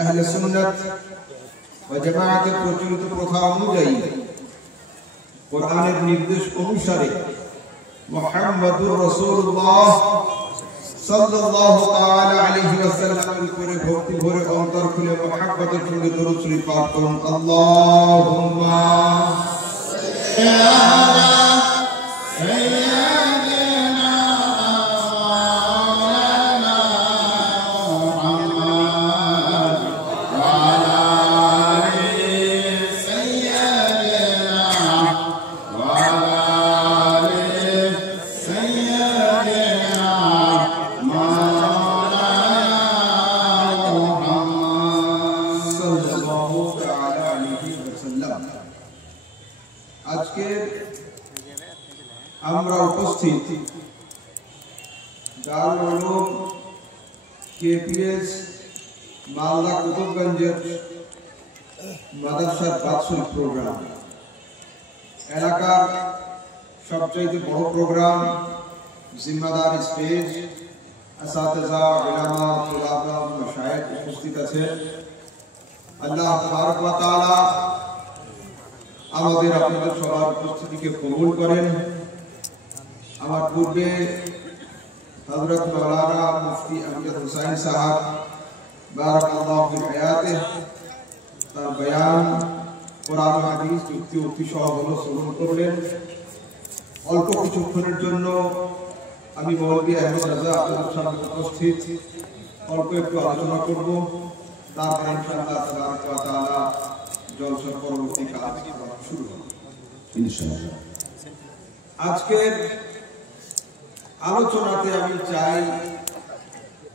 আহলে সুন্নাত ওয়া জামাআতের প্রচলিত প্রথা অনুযায়ী কোরআনের নির্দেশ অনুসারে মুহাম্মাদুর রাসূলুল্লাহ সাল্লাল্লাহু তাআলা আলাইহি ওয়াসাল্লামের উপরে ভক্তি ভরে অন্তর খুলে মুহাব্বতের সঙ্গে দরুদ শরীফ পাঠ করুন। আল্লাহুম্মা আজকে আমরা উপস্থিত দারুল উলুম কেপিএস মালদা কুতুবগঞ্জের মাদ্রাসার বাৎসরিক প্রোগ্রাম, এলাকার সবচেয়ে বড় প্রোগ্রাম, জিম্মাদার স্টেজ, আসাতিজা, উলামা, তুলাবা, মাশায়েখ উপস্থিত আছেন। আল্লাহ তাবারক ওয়া তাআলা আমাদের আপনাদের সবার উপস্থিতিকে কবুল করেন। আমার পূর্বে হযরত মাওলানা মুফতি আমজাদ হোসেন সাহেব বারাকাল্লাহু ফি হায়াতিহি তার বয়ান কোরআন হাদিস যুক্তি উক্তি সহ হলো শ্রবণ করলেন। অল্প কিছুক্ষণের জন্য আমি মৌলভী আহমদ রাজা আপনাদের সামনে উপস্থিত অল্প একটু আলোচনা করব, তারপর ইনশাআল্লাহ তাবারক ওয়া তাআলা জলসার পরবর্তী কাজ শুরু হবে ইনশাআল্লাহ। আজকের আলোচনাতে আমি চাই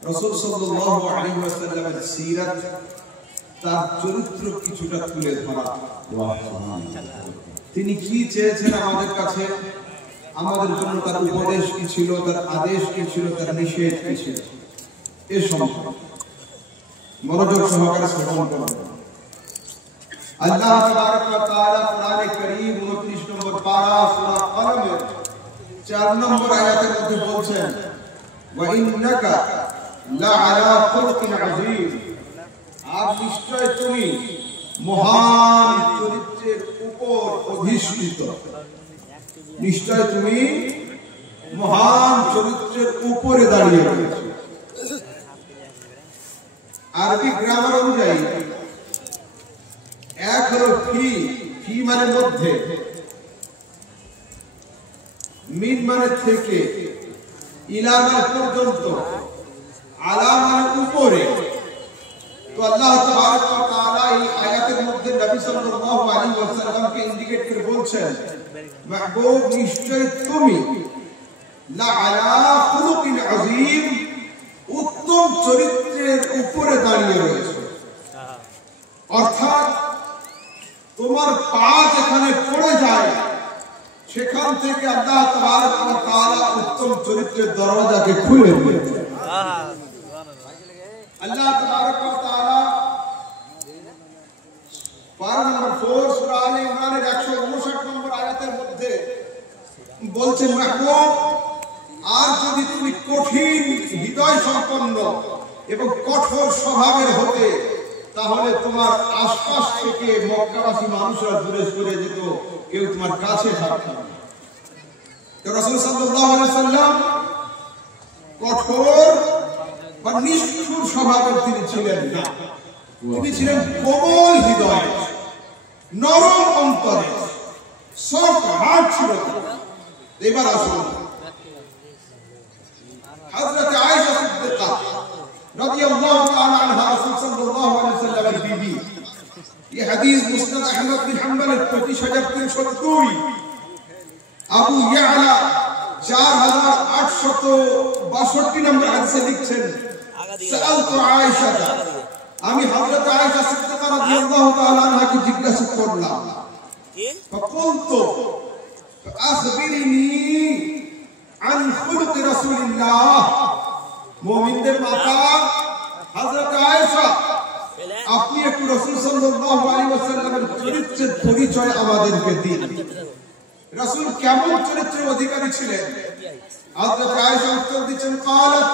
রাসূল সাল্লাল্লাহু আলাইহি ওয়াসাল্লামের সিরাত, তার চরিত্র কিছুটা তুলে ধরা। তিনি কি চেয়েছেন আমাদের কাছে, আমাদের জন্য তার উপদেশ কি ছিল, তার আদেশ কি ছিল, তার নিষেধ কি ছিল, এ সম্পর্কে মনোযোগ সহকারে শ্রবণ করবেন। আল্লাহ তাবারক ওয়া তাআলা কোরআনে কারীম 29 নম্বর পারা সূরা কলমের 4 নম্বর আয়াতের মধ্যে বলছেন, ওয়া ইন্নাকা লাআলা খুলকিন আযীম, আর নিশ্চয় তুমি মহান চরিত্রের উপর অধিষ্ঠিত, নিশ্চয় তুমি মহান চরিত্রের উপরে দাঁড়িয়ে রয়েছো। আরবি গ্রামার অনুযায়ী এক হলো ফি, ফি মানে মধ্যে, মিন মানে থেকে, ইলা মানে পর্যন্ত, আলা মানে উপরে। তো আল্লাহ তাবারক ওয়া তাআলা এই আয়াতের মধ্যে নবী সাল্লাল্লাহু আলাইহি ওয়াসাল্লামকে ইন্ডিকেট করে বলছেন, মাহবুব নিশ্চয় তুমি লা আলা খুলুকিন আযীম, উত্তম চরিত্রের উপরে দাঁড়িয়ে রয়েছে। অর্থাৎ তোমার পা যেখানে পড়ে যায় সেখান থেকে আল্লাহ তাবারক ওয়া তাআলা উত্তম চরিত্রের দরজাকে খুলে দিয়েছেন। আল্লাহ তাবারক ওয়া তাআলা পারা নম্বর 4 সূরা আলে ইমরানের 159 নম্বর আয়াতের মধ্যে বলছেন, মাহবুব আর যদি তুমি কঠিন হৃদয় সম্পন্ন এবং কঠোর স্বভাবের হতে, তাহলে তোমার আশপাশ থেকে মক্কাবাসী মানুষরা দূরে সরে যেত, কেউ তোমার কাছে থাকতো না। তো রাসূল সাল্লাল্লাহু আলাইহি ওয়াসাল্লাম কঠোর বা নিষ্ঠুর স্বভাবের তিনি ছিলেন না, তিনি ছিলেন কোমল হৃদয়, নরম অন্তরে, সফট হার্ট ছিল। এবার আসুন হযরত আয়েশা সিদ্দিকা রাদিয়াল্লাহু তাআলা আনহা রাসূল সাল্লাল্লাহু আলাইহি ওয়াসাল্লামের বিবি। এই হাদিস মুসনাদ আহমদ বিন হাম্বলের 25302, আবু ইয়ালা 4862 নম্বর হাদিসে লিখছেন, সাআলতু আয়েশা, আমি হযরত আয়েশা সিদ্দিকা রাদিয়াল্লাহু তাআলা আনহাকে জিজ্ঞাসা করলাম, ফাকুলতু আখবিরিনি আন খুলুক রাসূলিল্লাহ, মুমিনদের মাতা হযরত আয়েশা, আপনি একটু রাসূল সাল্লাল্লাহু আলাইহি ওয়াসাল্লামের চরিত্রের পরিচয় আমাদেরকে দিন। রাসূল কেমন চরিত্রের অধিকারী ছিলেন? হযরত আয়েশা উত্তর দিচ্ছেন, قالت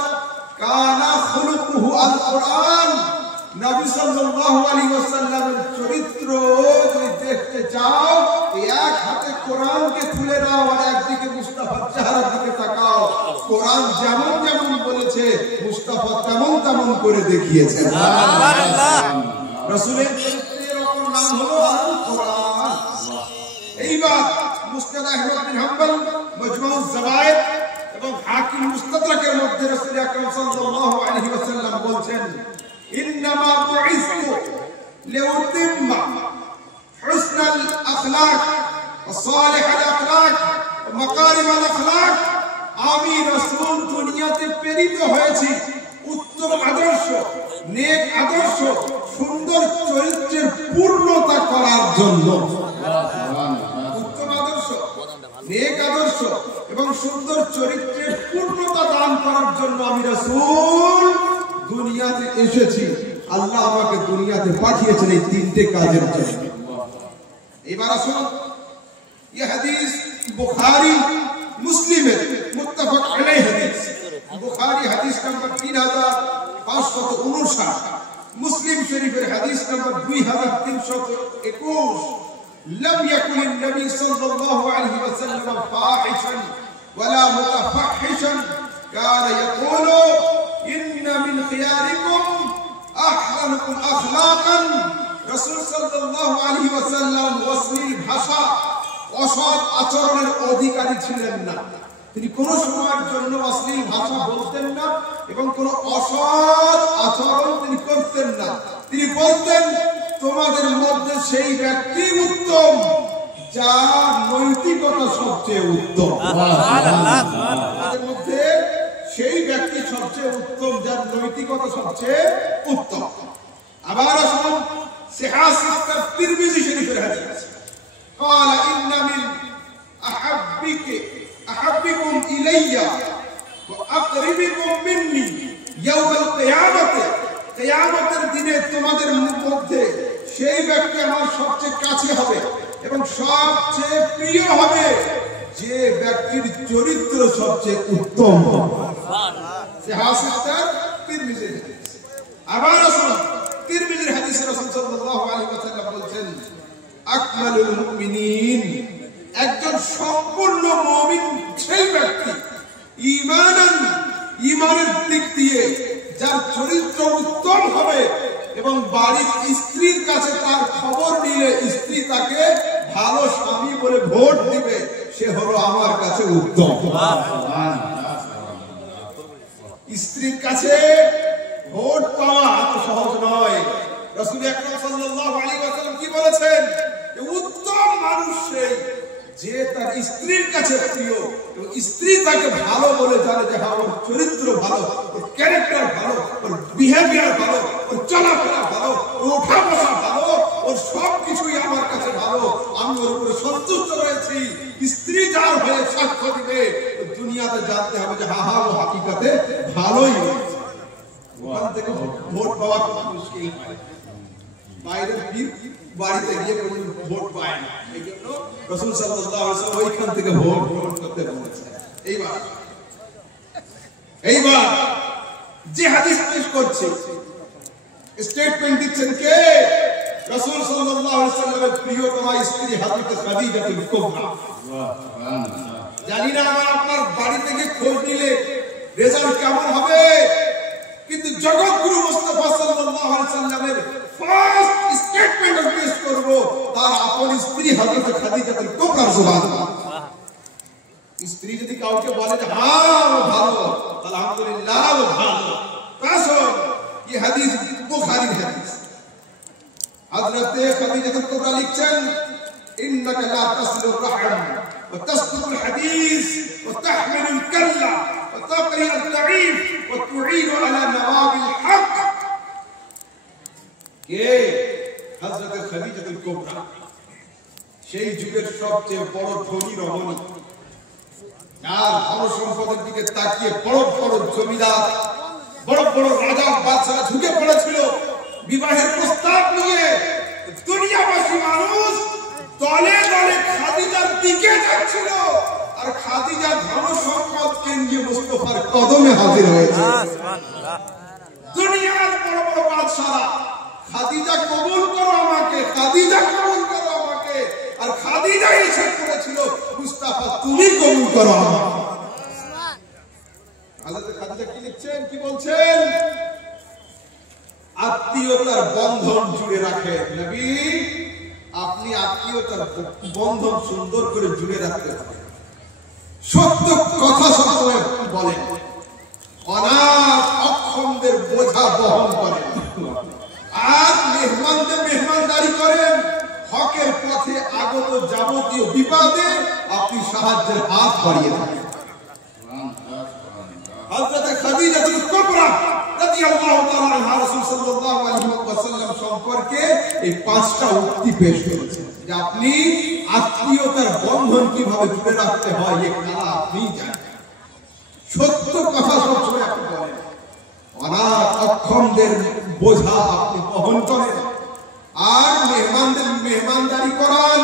কানা খুলুকুহু আল কোরআন, নবী সাল্লাল্লাহু আলাইহি ওয়াসাল্লামের চরিত্র যদি দেখতে চাও, এক হাতে কোরআনকে তুলে নাও আর একদিকে মুস্তাফার চেহারার দিকে তাকাও। কোরআন যেমন যেমন বলেছে মুস্তাফা তেমন তেমন করে দেখিয়েছে। সুবহানাল্লাহ। রাসূলের চরিত্রের অপর নাম হলো আল কোরআন। এইবার মুসনাদ আহমদ বিন হাম্বল, মাজমুউজ যাওয়ায়েদ এবং হাকিম মুস্তাদরাকের মধ্যে রাসূল আকরাম সাল্লাল্লাহু আলাইহি ওয়াসাল্লাম বলেন, ইন্নামা বুইসতু লিউতিম্মা হুসনাল আখলাক ওয়া সালিহাল আখলাক ওয়া মাকারিমাল আখলাক। আমি রাসূল দুনিয়াতে প্রেরিত হয়েছি উত্তম আদর্শ, নেক আদর্শ, সুন্দর চরিত্রের পূর্ণতা করার জন্য। উত্তম আদর্শ, নেক আদর্শ এবং সুন্দর চরিত্রের পূর্ণতা দান করার জন্য আমি রাসূল দুনিয়াতে এসেছি। আল্লাহ আমাকে দুনিয়াতে পাঠিয়েছেন এই তিনটে কাজের জন্য। এবার আসুন, এই হাদিস বুখারী মুসলিমের মুত্তাফাক আলাইহি হাদিস। বুখারী হাদিস নাম্বার 3559, মুসলিম শরীফের হাদিস নাম্বার 2321। لم يكن النبي صلى الله عليه وسلم فاحشا ولا متفحشا، كان يقول إن من خياركم أحسنكم أخلاقا। রাসূল সাল্লাল্লাহু আলাইহি ওয়াসাল্লাম অশ্লীল ভাষা, অসৎ আচরণের অধিকারী ছিলেন না। তিনি কোন সময়ের জন্য অশ্লীল ভাষা বলতেন না এবং কোন অসৎ আচরণ তিনি করতেন না। তিনি বলতেন, তোমাদের মধ্যে সেই ব্যক্তি উত্তম যার নৈতিকতা সবচেয়ে উত্তম। তোমাদের মধ্যে সেই ব্যক্তি সবচেয়ে উত্তম যার নৈতিকতা সবচেয়ে উত্তম। আবার আসুন, সিহাহ সিত্তার তিরমিজি শরীফের হাদিস। قال إن من أحبكم إلي وأقربكم مني يوم القيامة। কিয়ামতের দিনে তোমাদের মধ্যে সেই ব্যক্তি আমার সবচেয়ে কাছে হবে এবং সবচেয়ে প্রিয় হবে যে ব্যক্তির চরিত্র সবচেয়ে উত্তম। আবার আসুন, তিরমিজির হাদিসে রাসূল সাল্লাল্লাহু আলাইহি ওয়াসাল্লাম বলেছেন, আকমালুল মুমিনিন, একজন সম্পূর্ণ মুমিন সেই ব্যক্তি, ঈমানান, ঈমানের দিক দিয়ে যার চরিত্র উত্তম হবে এবং বাড়ির স্ত্রীর কাছে তার খবর নিলে স্ত্রী তাকে ভালো স্বামী বলে ভোট দিবে, সে হলো আমার কাছে উত্তম। স্ত্রীর কাছে ভোট পাওয়া এত সহজ নয়। রাসূল আকরাম সাল্লাল্লাহু আলাইহি ওয়াসাল্লাম কি বলেছেন? উত্তম মানুষ সেই যে তার স্ত্রীর কাছে প্রিয় এবং স্ত্রী তাকে ভালো বলে জানে যে হ্যাঁ, ওর চরিত্র ভালো, ওর ক্যারেক্টার ভালো, ওর বিহেভিয়ার ভালো, ওর চলাফেরা ভালো, ওর ওঠা বসা ভালো, ওর সবকিছুই আমার কাছে ভালো, আমি ওর উপরে সন্তুষ্ট রয়েছি। স্ত্রী যার হয়ে সাক্ষ্য দিবে দুনিয়াতে জানতে হবে যে হ্যাঁ, ও হাকিকাতে ভালোই রয়েছে। ওখান থেকে ভোট পাওয়া খুব মুশকিল হয়। বাইরের বাড়িতে গিয়ে কোনো ভোট পায় না, এই জন্য রাসূল সাল্লাল্লাহু আলাইহি ওয়াসাল্লাম ওইখান থেকে ভোট করতে বলেছেন। এইবার যে হাদিস পেশ করছে, স্টেটমেন্ট দিচ্ছেন কে? রাসূল সাল্লাল্লাহু আলাইহি ওয়াসাল্লামের প্রিয়তমা স্ত্রী হযরত খাদিজাতুল কুবরা। জানি না আমার আপনার বাড়ি থেকে খোঁজ নিলে রেজাল্ট কেমন হবে, কিন্তু জগৎগুরু মুস্তাফা সাল্লাল্লাহু আলাইহি ওয়াসাল্লামের ফার্স্ট স্টেটমেন্ট পেশ করব তার আপন স্ত্রী হযরত খাদিজাতুল কুবরার সুবহানাল্লাহ। স্ত্রী যদি কাউকে বলে যে হ্যাঁ ও ভালো, আলহামদুলিল্লাহ ও ভালো, তাহলে এই হাদিস বুখারীর হাদিস। হযরত খাদিজাতুল কুবরা লিখছেন, ইন্নাকা লা তাসিলুর রাহম ওয়া তাসদুকুল হাদিস ওয়া তাহমিলুল কাল্লা ওয়া তাকরি আদ-দাঈফ ওয়া তুঈনু আলা নওয়াবিল হক। কে? হযরত খাদিজাতুল কুবরা, সেই যুগের সবচেয়ে বড় ধনী রমণী, যার ধন সম্পদের দিকে তাকিয়ে বড় বড় জমিদার, বড় বড় রাজা বাদশাহ ঝুঁকে পড়েছিল বিবাহের প্রস্তাব নিয়ে। দুনিয়াবাসী মানুষ দলে দলে খাদিজার দিকে যাচ্ছিল আর খাদিজার ধন সম্পদকে নিয়ে মুস্তাফার কদমে হাজির হয়েছে। দুনিয়ার বড় বড় বাদশাহরা খাদিজা কবুল করো আমাকে, খাদিজা কবুল করো আমাকে। আর খাদিজা এসে করেছিল মুস্তাফা তুমি কবুল করো আমাকে। হযরত খাদিজা কি লিখছেন, কি বলছেন? আত্মীয়তার বন্ধন জুড়ে রাখে নবী, আপনি আত্মীয়তার বন্ধন সুন্দর করে জুড়ে রাখতে পারেন। সত্য কথা সবসময় বলেন, অনাথ অক্ষমদের বোঝা বহন করেন, আর মেহমানদের মেহমানদারি করেন। হকের পথে আগত যাবতীয় বিপদে আপনি সাহায্যের হাত বাড়িয়ে থাকেন। হযরত খাদিজাতুল কুবরা রাদিয়াল্লাহু তাআলা আনহা রাসূল সাল্লাল্লাহু আলাইহি ওয়াসাল্লাম সম্পর্কে এই পাঁচটা উক্তি পেশ করেছেন যে আপনি আত্মীয়তার বন্ধন কিভাবে জুড়ে রাখতে হয় এই কালা আপনি জানেন। সত্য কথা সবসময় আপনি বলেন, অনাথ অক্ষমদের বোঝা আপনি বহন করেন, আর মেহমানদের মেহমানদারি করান,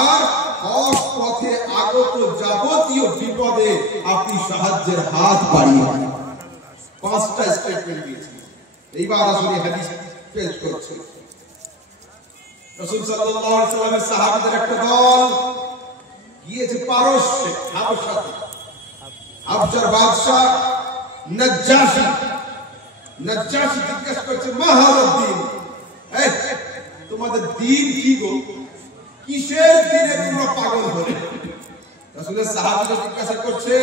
আর হক পথে আগত যাবতীয় বিপদে আপনি সাহায্যের হাত বাড়িয়ে দেন। পাঁচটা স্টেটমেন্ট দিয়েছেন। এইবার আসলে হাদিস পেশ করছে। রাসূল সাল্লাল্লাহু আলাইহি ওয়াসাল্লামের সাহাবীদের একটা দল গিয়েছে পারস্যে, হাবশাতে। হাবশার বাদশা নাজ্জাশী জিজ্ঞেস করছে, মাহারুদ্দিন, তোমাদের দিন কি গো, কিসের দিনে তোমরা পাগল হলে? রাসূলের সাহাবীরা জিজ্ঞাসা করছে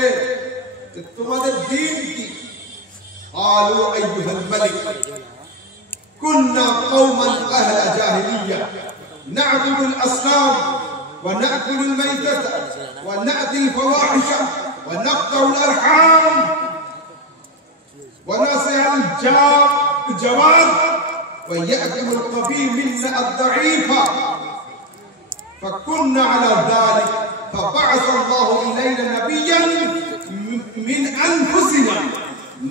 যে তোমাদের দিন কি? قالوا ايها الملك كنا قوما اهل جاهليه نعبد الاصنام وناكل الميته وناتي الفواحش ونقطع الارحام ونصيع الجواد ويأكل القوي منا الضعيف فكنا على ذلك فبعث الله إلينا نبيا من أنفسنا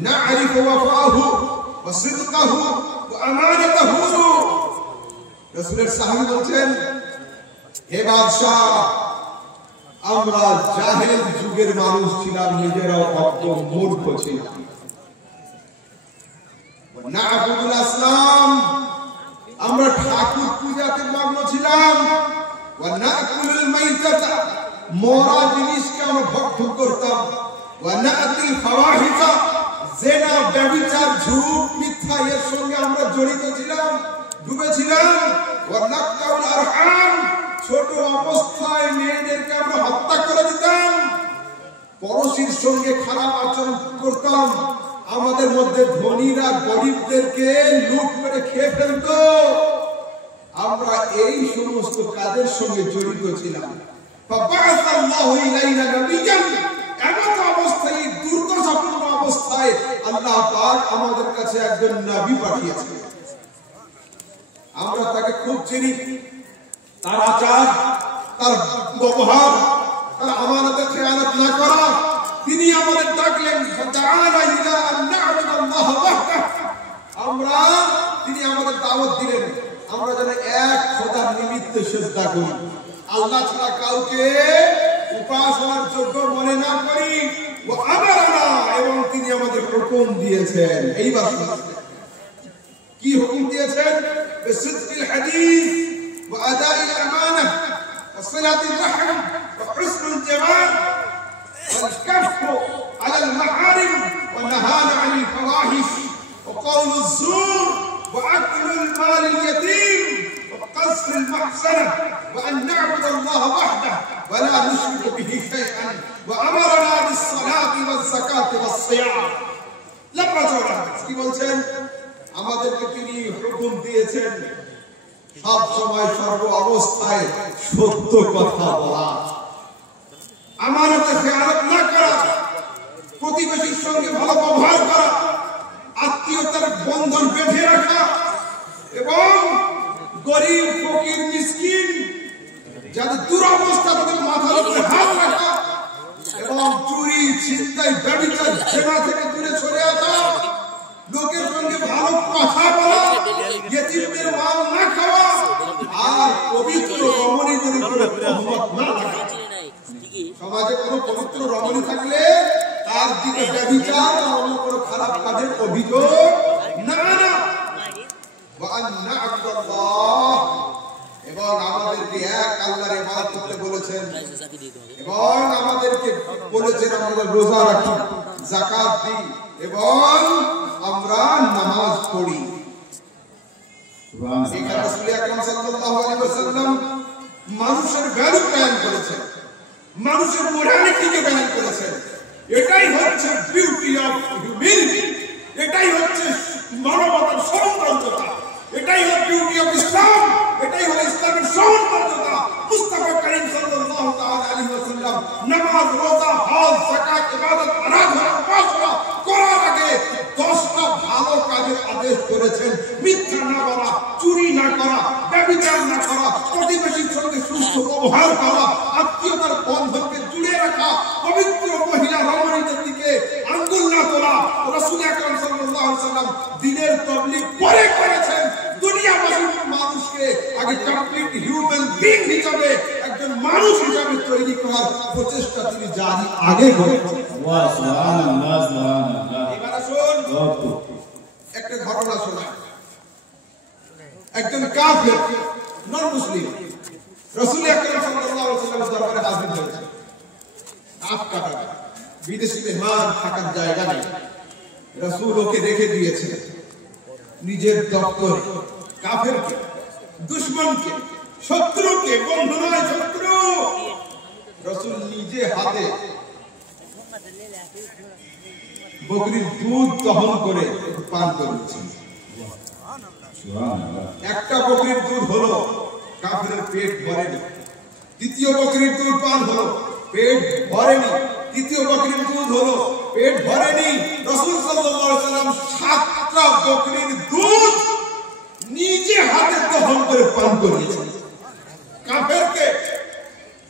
نعرف وفاه وصدقه وأمانته। রাসূলের সাহাবী বলছেন, হে বাদশা, আমরা জাহেল যুগের মানুষ ছিলাম, নিজেরাও অজ্ঞ মূর্খ ছিলাম। না'বুদুল আসনাম, আমরা ঠাকুর পূজাতে মগ্ন ছিলাম। ওয়া না'কুলুল মাইতাতা, মরা জিনিসকে আমরা ভক্ষণ করতাম। ওয়া না'তিল ফাওয়াহিশা, জিনা, ব্যভিচার, ঝুট, মিথ্যা এর সঙ্গে আমরা জড়িত ছিলাম, ডুবেছিলাম। ওয়া নাকতাউল আরহাম, ছোট অবস্থায় মেয়েদেরকে আমরা হত্যা করে দিতাম। পরশীর সঙ্গে খারাপ আচরণ করতাম। আমাদের মধ্যে ধনীরা গরিবদেরকে লুট করে খেয়ে ফেলতো। আমরা এই সমস্ত কাজের সঙ্গে জড়িত ছিলাম। ফাবাআসাল্লাহু ইলাইনা নাবিয়্যান, এমন অবস্থায়, দুর্দশাপূর্ণ অবস্থায় আল্লাহ পাক আমাদের কাছে একজন নবী পাঠিয়েছেন। আমরা তাকে খুব চিনি, তার আচার, তার ব্যবহার, তার আমানতের খেয়ানত না করা। তিনি আমাদের ডাকলেন, তিনি আমাদের দাওয়াত দিলেন আমরা যেন এক খোদার নিমিত্তে সিজদা করি, আল্লাহ ছাড়া কাউকে উপাসনার যোগ্য মনে না করি। ও আমারানা, এবং তিনি আমাদের হুকুম দিয়েছেন। এইবার কি হুকুম দিয়েছেন? বিসিদকিল হাদিস ওয়া আদাইল আমানা ওয়া সিলাতির রাহম ওয়া হুসনুল জামাল والكف على المحارم والنهي عن الفواحش وقول الزور وأكل المال اليتيم وقذف المحسنة وأن نعبد الله وحده ولا نشرك به شيئا وأمرنا بالصلاة والزكاة والصيام। لما جاء কি বলছেন? আমাদেরকে তিনি হুকুম দিয়েছেন সব সময় সর্ব অবস্থায় সত্য কথা বলা, আমানতের খেয়ানত না করা, প্রতিবেশীর সঙ্গে ভালো ব্যবহার করা, আত্মীয়তার বন্ধন বেঁধে রাখা, এবং গরিব ফকির মিসকিন যাদের দুরবস্থা তাদের মাথার উপরে হাত রাখা, এবং চুরি, ছিনতাই, ব্যভিচার, জেনা থেকে দূরে সরে আসা, লোকের সঙ্গে ভালো কথা বলা, ইয়েতিমদের মাল না খাওয়া, আর পবিত্র রমণীদের উপরে রহমত না রাখা। সমাজে কোনো পবিত্র রমণী থাকলে তার দিকে ব্যভিচার বা অন্য কোনো খারাপ কাজের অভিযোগ না আনা। ওয়া আন না'বুদাল্লাহ, এবং আমাদেরকে এক আল্লাহর ইবাদত করতে বলেছেন, এবং আমাদেরকে বলেছেন আমরা রোজা রাখি, যাকাত দিই এবং আমরা নামাজ পড়ি। এখানে রাসূল আকরাম সাল্লাল্লাহু আলাইহি ওয়াসাল্লাম মানুষের ভ্যালু বয়ান করেছেন, মানুষের মোরালিটিকে বয়ান করেছেন। এটাই হচ্ছে বিউটি অফ হিউম্যানিটি, এটাই হচ্ছে মানবতার সৌন্দর্যতা, এটাই হচ্ছে বিউটি অফ ইসলাম, এটাই হলো ইসলামের সৌন্দর্যতা। মুস্তাফা করিম সাল্লাল্লাহু তাআলা আলাইহি ওয়াসাল্লাম নামাজ, রোজা, হজ, যাকাত, ইবাদত, আরাধনা, উপাসনা করার আগে 10টা ভালো কাজের আদেশ করেছেন। মিথ্যা না বলা, চুরি না করা, ব্যভিচার না করা, প্রতিবেশীর সঙ্গে সুস্থ ব্যবহার করা, আত্মীয়তার বন্ধনকে জুড়ে রাখা, পবিত্র মহিলা রমণীদের দিকে আঙ্গুল না তোলা। রাসূল আকরাম সাল্লাল্লাহু আলাইহি ওয়াসাল্লাম দ্বীনের তাবলীগ পরে করেছেন। দুনিয়াবাসীর মানুষকে আগে কমপ্লিট হিউম্যান বিং হিসেবে, একজন মানুষ হিসেবে তৈরি করার প্রচেষ্টা তিনি জারি আগে করেছেন। সুবহানাল্লাহ, সুবহানাল্লাহ। এবার আসুন একটা ঘটনা শোনা। একজন কাফের, নন মুসলিম, রাসূল আকরাম সাল্লাল্লাহু আলাইহি ওয়াসাল্লামের দরবারে হাজির হয়েছে। কাটা বিদেশি মেহমান থাকার জায়গা নেই, রাসূল ওকে রেখে দিয়েছে নিজের দপ্তরে। কাফেরকে, দুশমনকে, শত্রুকে, বন্ধু নয় শত্রু, রাসূল নিজে হাতে বকরির দুধ দহন করে পান করেছেন। একটা বকরির দুধ হলো, কাফেরের পেট ভরেনি। দ্বিতীয় বকরির দুধ পান হলো, পেট ভরেনি। তৃতীয় বকরির দুধ হলো, পেট ভরেনি। রাসূল সাল্লাল্লাহু আলাইহি ওয়াসাল্লাম 7টা বকরির দুধ নিজে হাতে দহন করে পান করেছেন। কাফেরকে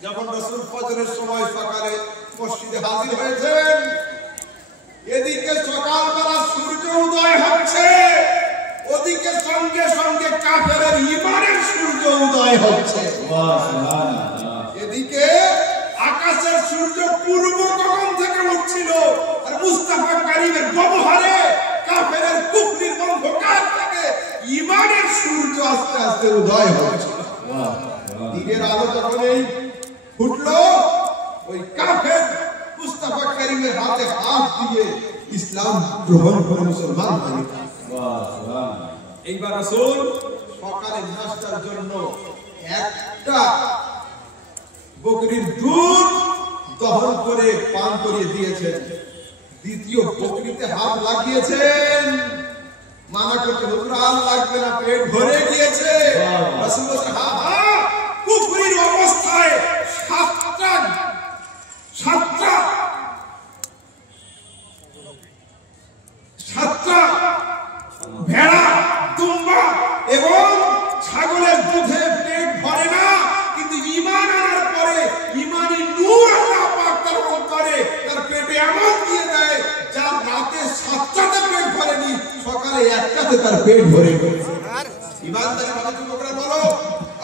যখন রাসূল ফজরের সময় সকালে মসজিদে হাজির হয়েছেন, এদিকে সকালবেলা সূর্য উদয় হচ্ছে, ওদিকে সঙ্গে সঙ্গে কাফেরের ঈমানের সূর্য উদয় হচ্ছে। এদিকে আকাশের সূর্য পূর্ব গগন থেকে উঠছিল, আর মুস্তাফা কারীমের ব্যবহারে কাফেরের কুফরির অন্ধকার থেকে ঈমানের সূর্য আস্তে আস্তে উদয় হচ্ছে। দিনের আলো যখনই ফুটলো, ওই কাফের মুস্তাফা কারীমের হাতে হাত দিয়ে ইসলাম গ্রহণ করে মুসলমান হয়ে গেল। এইবার রাসূল সকালে নাস্তার জন্য একটা বকরির দুধ দহন করে পান করিয়ে দিয়েছেন। দ্বিতীয় বকরিতে হাত লাগিয়েছেন, মানা করতে হুজুর আর লাগবে না, পেট ভরে গিয়েছে। রাসূল বলেন হ্যাঁ হ্যাঁ, কুফরির অবস্থায় সাতটা ভেড়া, দুম্বা এবং ছাগলের দুধে পেট ভরে না, কিন্তু ঈমান আনার পরে ঈমানি নূর আল্লাহ পাক তার অন্তরে, তার পেটে এমন দিয়ে দেয় যার রাতে 7টাতে পেট ভরেনি, সকালে একটাতে তার পেট ভরে গেছে। ঈমানদারি ভাই যুবকরা বলো,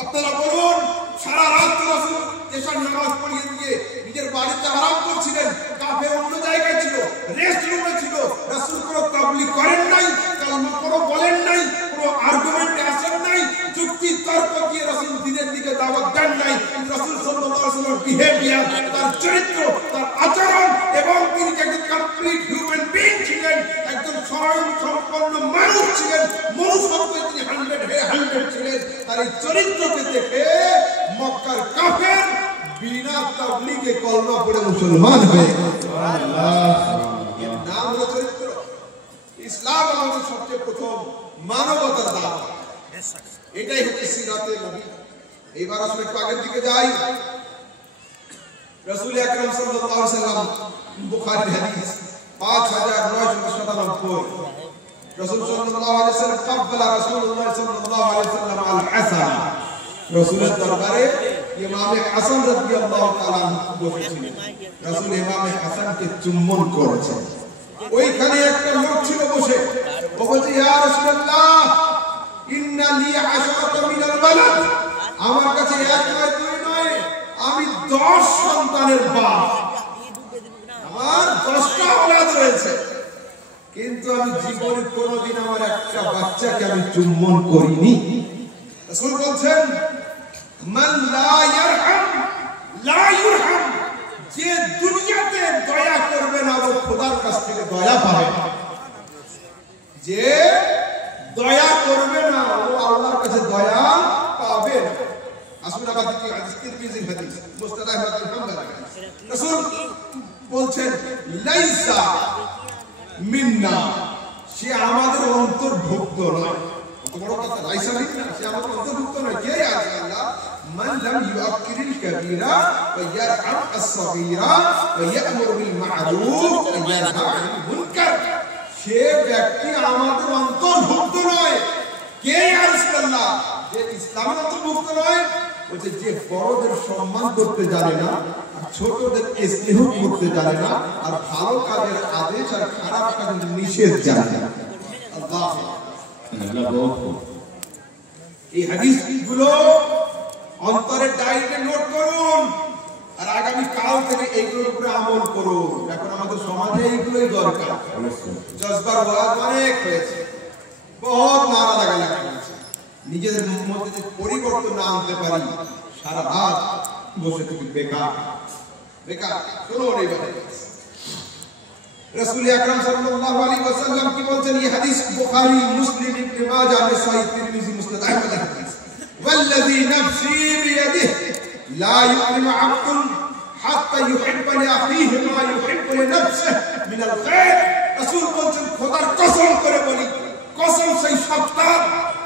আপনারা বলুন, সারা রাত রাসূল এশার নামাজ পড়িয়ে দিয়ে নিজের বাড়িতে আরাম করছিলেন, কাফের অন্য জায়গায় ছিল, রেস্ট রুমে ছিল। রাসূল কোনো তাবলীগ করেন নাই, কালমা কোনো বলেন নাই, কোনো আর্গুমেন্টে আসেন নাই, যুক্তি তর্ক দিয়ে রাসূল দ্বীনের দিকে দাওয়াত দেন নাই। রাসূল সাল্লাল্লাহু আলাইহি ওয়াসাল্লামের বিহেভিয়ার, তার চরিত্র, তার আচরণ, এবং তিনি একজন কমপ্লিট হিউম্যান বিং ছিলেন, একজন স্বয়ংসম্পন্ন মানুষ ছিলেন, মনুষ্যত্বে তিনি 100 ছিলেন। তার এই চরিত্রকে দেখে মক্কার কাফের বিনা তাবলীগে কলমা পড়ে মুসলমান হয়ে গেল। এর নাম হলো চরিত্র। ইসলাম আমাদের সবচেয়ে প্রথম মানবতার দাওয়াত, এটাই হচ্ছে সিরাতে নবী। এইবার আসলে একটু আগের দিকে যাই। রাসূল আকরাম সাল্লাল্লাহু আলাইহি ওয়াসাল্লাম, বুখারীর হাদিস 5997। রাসূল সাল্লাল্লাহু আলাইহি ওয়াসাল্লাম কাব্বালা রাসূলুল্লাহ সাল্লাল্লাহু আলাইহি ওয়াসাল্লাম আল হাসান, রাসূলের দরবারে ইমামে হাসান রাদিয়াল্লাহু তাআলা বসেছিলেন। রাসূল ইমামে হাসানকে চুম্বন করেছেন। ওইখানে একটা লোক ছিল বসে, ও বলছে ইয়া রাসূলুল্লাহ ইন্না লি আশরাতা মিনাল ওয়ালাদ, আমার কাছে এক নয় দুই নয়, আমি 10 সন্তানের বাপ, আমার 10টা ওলাদ রয়েছে, কিন্তু আমি জীবনে কোনোদিন আমার একটা বাচ্চাকে আমি চুম্বন করিনি। রাসূল বলছেন মান লা ইয়ারহাম লা ইউরহাম, যে দুনিয়াতে দয়া করবে না ও খোদার কাছ থেকে দয়া পাবে না। যে দয়া করবে না ও আল্লাহর কাছে দয়া পাবে না। আসলে হাদিস তিরমিজির হাদিস, মুস্তাদ আহমদ বিন হাম্বল। রাসূল বলছেন লাইসা মিন্না, সে আমাদের অন্তর্ভুক্ত নয়। কত বড় কথা, লাইসা মিন্না, সে আমাদের অন্তর্ভুক্ত নয়। কে আছে? আল্লাহ মান লাম ইউআক্কিরিল কাবীরা ওয়া ইয়ারহাম আস-সাগীরা ওয়া ইয়া'মুরু বিল মা'রুফ ওয়া ইয়ানহা আনিল মুনকার, সে ব্যক্তি আমাদের অন্তর্ভুক্ত নয়। কে ইয়া রাসূলুল্লাহ? যে ইসলামের অন্তর্ভুক্ত নয়, বলছে যে বড়দের সম্মান করতে জানে না, ছোটদের স্নেহ করতে জানে না, আর ভালো কাজের আদেশ আর খারাপ কাজের নিষেধ জানে না। আল্লাহ, এই হাদিসগুলো অন্তরের ডায়েরিতে নোট করুন, আর আগামী কাল থেকে এইগুলোর উপরে আমল করুন। এখন আমাদের সমাজে এইগুলোই দরকার। জজবার ওয়াজ অনেক হয়েছে, বহুত নারা লাগা হয়েছে। নিজেদের মধ্যে যে পরিবর্তন না আনতে পারি, সারা রাত বসে থেকে বেকার বেকার কোনো নেই। রাসূল আকরাম সাল্লাল্লাহু আলাইহি ওয়াসাল্লাম কি বলছেন? এই হাদিস বুখারী, মুসলিম, ইবনে মাজাহ, নাসাঈ, তিরমিজি, মুসনাদ আহমদ হাদিস। ওয়াল্লাযী নাফসী বিয়াদিহি লা ইউমিনু আবদুন হাত্তা ইউহিব্বা লিআখিহি মা ইউহিব্বু লিনাফসিহি মিনাল খায়র। রাসূল বলছেন, খোদার কসম করে বলি, কসম সেই সত্তার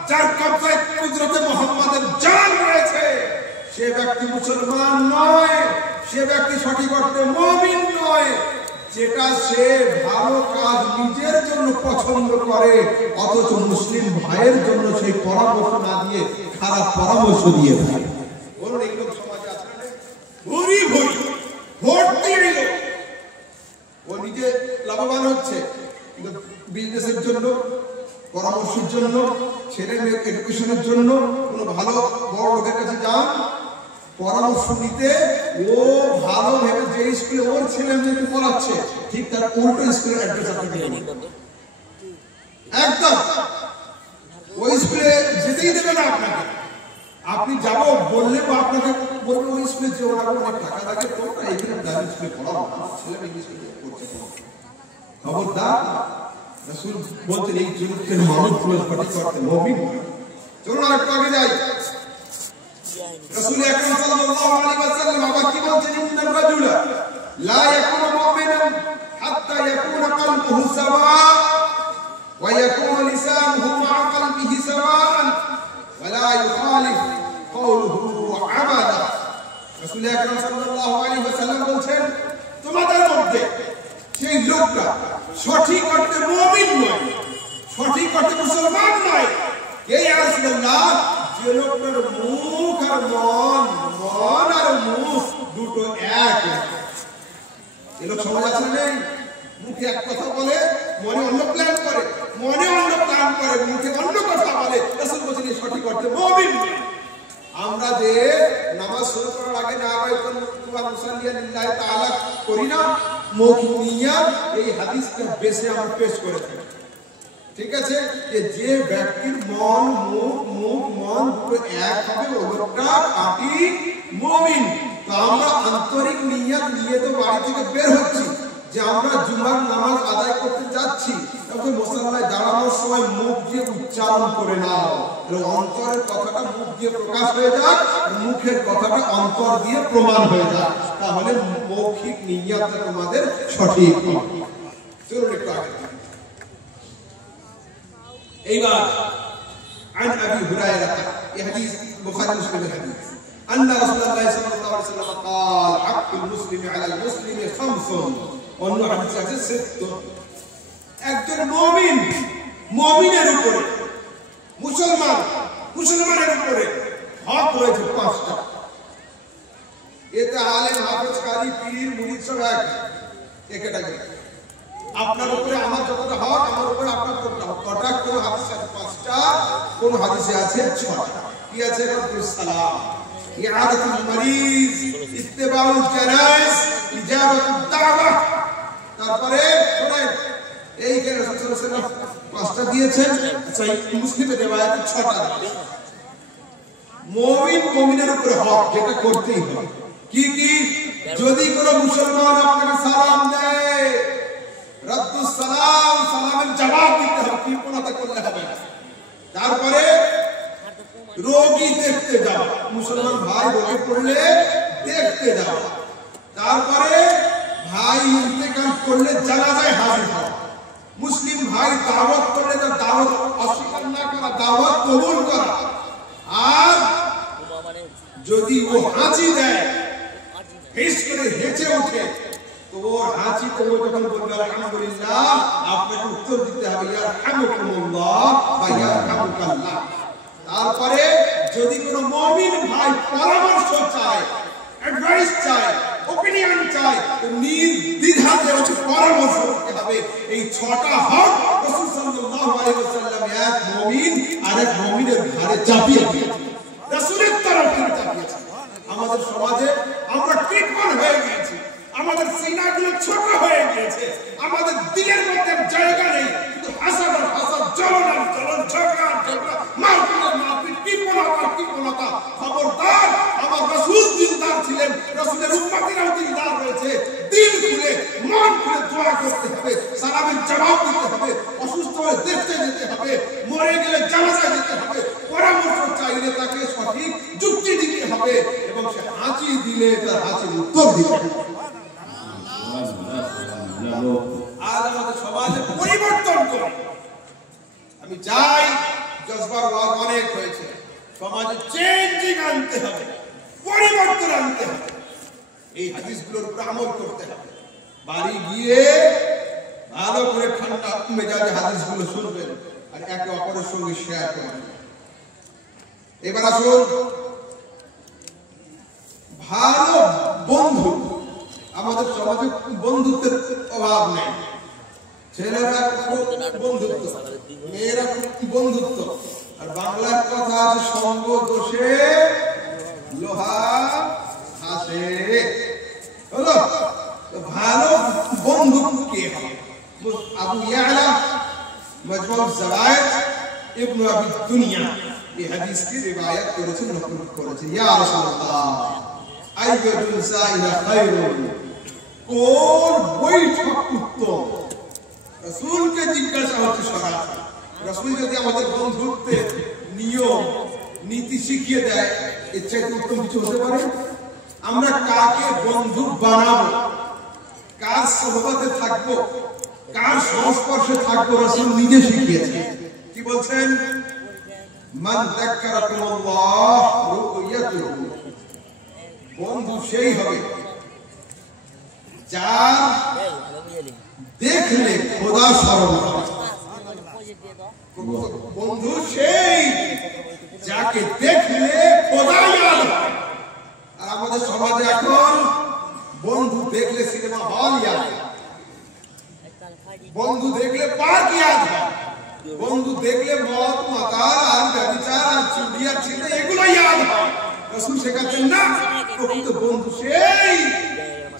যার কবজায় কুদরতে মুহাম্মাদের জান রয়েছে, সে ব্যক্তি মুসলমান নয়, সে ব্যক্তি সঠিক অর্থে মুমিন নয়, যেটা সে ভালো কাজ নিজের জন্য পছন্দ করে অথচ মুসলিম ভাইয়ের জন্য সেই পরামর্শ না দিয়ে খারাপ পরামর্শ দিয়ে থাকে। বলুন, এগুলো সমাজে আছে না? ভুরি ভুরি ভোট দিয়ে দিল, ও নিজে লাভবান হচ্ছে, কিন্তু বিজনেসের জন্য, পরামর্শের জন্য, ছেলে মেয়ের এডুকেশনের জন্য কোনো ভালো বড় লোকের কাছে যান পরামর্শ নিতে, ও ভালো ভেবে যে স্কুলে ওর ছেলে মেয়েকে পড়াচ্ছে, ঠিক তার উল্টো স্কুলের অ্যাড্রেস আপনাকে একদম ওই স্কুলে যেতেই দেবে না আপনাকে। আপনি যাবো বললেও আপনাকে বলবে ওই স্কুলে যে ওরা অনেক টাকা লাগে, তোমরা এইখানে প্রাইভেট স্কুলে পড়াবো না, ছেলে মেয়ে ইংলিশ স্কুলে পড়ছে। খবরদার, রাসূল বলতেন এই চরিত্রের মানুষ সঠিক করতে মুমিন। চলুন আরেকটু আগে যাই। রাসূল আকরাম সাল্লাল্লাহু আলাইহি ওয়াসাল্লাম আবার কি বলছেন? ইন্নার রাজুলা লা ইয়াকুনু মুমিনান হাত্তা ইয়াকুনা কলবুহু সাওয়া ওয়া ইয়াকুনা লিসানুহু মা কলবিহি সাওয়ান ওয়া লা ইউখালিফ কওলুহু আমালা। রাসূল আকরাম সাল্লাল্লাহু আলাইহি ওয়াসাল্লাম বলছেন, তোমাদের মধ্যে সেই লোকটা সঠিক অর্থে মুমিন নয়, সঠিক অর্থে মুসলমান নয়। কে ইয়া রাসূলুল্লাহ? যে লোকটার মুখ আর মন, মন আর মুখ দুটো এক। এই লোক সমাজ আছে নেই? মুখে এক কথা বলে, মনে অন্য প্ল্যান করে, মনে অন্য প্ল্যান করে, মুখে অন্য কথা বলে। রাসূল বলেছেন সঠিক অর্থে মুমিন। আমরা যে নামাজ শুরু করার আগে না মুসাল্লিয়া লিল্লাহি তাআলা করি না, মৌখিক নিয়াত, এই হাদিসটা বেশি আমরা পেশ করে থাকি। ঠিক আছে, যে ব্যক্তির মন মন দুটো এক হবে, ও লোকটা খাঁটি মুমিন। তো আমরা আন্তরিক নিয়াত নিয়ে তো বাড়ি থেকে বের হচ্ছি যে আমরা জুমার নামাজ আদায় করতে যাচ্ছি, তবে মুসল্লায় দাঁড়ানোর সময় মুখ দিয়ে উচ্চারণ করে নাও, অন্তরের কথাটা মুখ দিয়ে প্রকাশ হয়ে যাক, মুখের কথাটা অন্তর দিয়ে প্রমাণ হয়ে যাক, তাহলে মৌখিক নিয়াতটা তোমাদের সঠিক হবে। চলুন একটু আগে। এইবার عن ابي هريره حديث البخاري ومسلم الحديث ان رسول الله صلى الله عليه وسلم قال حق المسلم على المسلم خمس অন্য হাদিসে আছে সত্য। একজন মুমিন মুমিনের উপরে, মুসলমানের উপরে হক রয়েছে পাঁচটা। এতে আলেম, হাফেজ, কারি, পীর, মুরিদ সব এক ক্যাটাগরি। আপনার উপরে আমার যতটা হক, আমার উপরে আপনার ততটা হক। কটা? কোন হাদিসে আছে পাঁচটা, কোন হাদিসে আছে ছয়টা। কি আছে? রাব্বুস সালাম, ইআদাতুল মারিজ, ইত্তিবাউল জানাইজ, ইজাবাতুদ দাওয়া। তারপরে শুনেন এই যে রাসূল সাল্লাল্লাহু আলাইহি ওয়াসাল্লাম 5টা দিয়েছেন, সহিহ মুসলিমে রিওয়ায়াতে 6টা দিয়েছেন। মুমিন মুমিনের উপরে হক, যেটা করতেই হবে। কি কি? যদি কোন মুসলমান আপনাকে সালাম দেয়, রদ্দুস সালাম, সালামের জবাব দিতে হবে, কৃপণতা করলে হবে না। তারপরে রোগী দেখতে যাও, মুসলমান ভাই রোগে পড়লে দেখতে যাও। তারপরে ভাই ইন্তেকাল করলে জানাজায় হাজির হও। মুসলিম ভাই দাওয়াত করলে তার দাওয়াত অস্বীকার না করা, দাওয়াত কবুল করা। আর যদি ও হাঁচি দেয়, হেস করে হেঁচে ওঠে, তো ওর হাঁচিতে ও যখন বলবে আলহামদুলিল্লাহ, আপনাকে উত্তর দিতে হবে ইয়ারহামুকুমুল্লাহ বা ইয়ারহামুকাল্লাহ। তারপরে যদি কোনো মুমিন ভাই পরামর্শ চায়, অ্যাডভাইস চায়, ওপিনিয়ন চায়, তো নির্দ্বিধাতে ওকে পরামর্শ দিতে হবে। এই 6টা হক রাসূল সাল্লাল্লাহু আলাইহি ওয়াসাল্লাম এক মুমিন আরেক মুমিনের ঘাড়ে চাপিয়ে দিয়েছেন, রাসূলের তরফ থেকে চাপিয়েছেন। আমাদের সমাজে আমরা কৃপণ হয়ে গিয়েছি, আমাদের সিনাগুলো ছোট হয়ে গিয়েছে, আমাদের দিলের মধ্যে জায়গা নেই, শুধু হাসাদ আর হাসাদ, জ্বলন আর জ্বলন, ঝগড়া আর ঝগড়া, মারপিট আর মারপিট, কৃপণতা আর কৃপণতা। খবরদার, আমার রাসূল দিনদার ছিলেন, রাসূলের উম্মতিরাও দিনদার রয়েছে। দিল খুলে, মন খুলে দোয়া করতে হবে, সালামের জবাব দিতে হবে, অসুস্থ হলে দেখতে যেতে হবে, মরে গেলে জানাজায় যেতে হবে, পরামর্শ চাইলে তাকে সঠিক যুক্তি দিতে হবে, এবং সে হাঁচি দিলে তার হাঁচির উত্তর দিতে হবে। আজ আমাদের সমাজে পরিবর্তন করে, আমি চাই, জজবার ওয়াজ অনেক হয়েছে, সমাজে চেঞ্জিং আনতে হবে, পরিবর্তন আনতে হবে। এই হাদিসগুলোর উপর আমল করতে হবে। বাড়ি গিয়ে ভালো করে ঠান্ডা মেজাজে হাদিসগুলো শুনবেন আর একে অপরের সঙ্গে শেয়ার করবেন। এবার আসুন, ভালো বন্ধু। আমাদের সমাজে বন্ধুত্বের অভাব নেই। ছেলেরা বন্ধুত্ব, মেয়েরা বন্ধুত্ব, আর বাংলার কথা আছে সঙ্গ দোষে লোহা হাসে। হলো ভালো বন্ধু কে হয়? আবু ইয়ালা মাজমুউ যাওয়ায়েদ ইবনে আবি দুনিয়া এই হাদিস কি রিওয়ায়াত করেছেন, নকল করেছেন। ইয়া রাসূলুল্লাহ, আইয়ুল সাইলা খায়রুন, কোন বৈঠক উত্তম? রাসূলকে জিজ্ঞাসা হচ্ছে সরাসরি। রাসূল যদি আমাদের বন্ধুত্বের নিয়ম নীতি শিখিয়ে দেয়, এর চাইতে উত্তম কিছু হতে পারে? আমরা কাকে বন্ধু বানাবো, কার সোহবতে থাকবো, কার সংস্পর্শে থাকবো, রাসূল নিজে শিখিয়েছেন। কি বলছেন? মান যাক্কারাকুমুল্লাহ রুয়ায়াতুহু, বন্ধু সেই হবে যার দেখলে খোদা স্মরণ হবে। বন্ধু সেই যাকে দেখলে খোদা ইয়াদ হয়। আর আমাদের সমাজে এখন বন্ধু দেখলে সিনেমা হল ইয়াদ হয়, বন্ধু দেখলে পার্ক ইয়াদ হয়, বন্ধু দেখলে মদ মাতাল আর ব্যভিচার আর চুরি আর ছিনতাই এগুলো ইয়াদ হয়। রাসূল শেখাচ্ছেন না, প্রকৃত বন্ধু সেই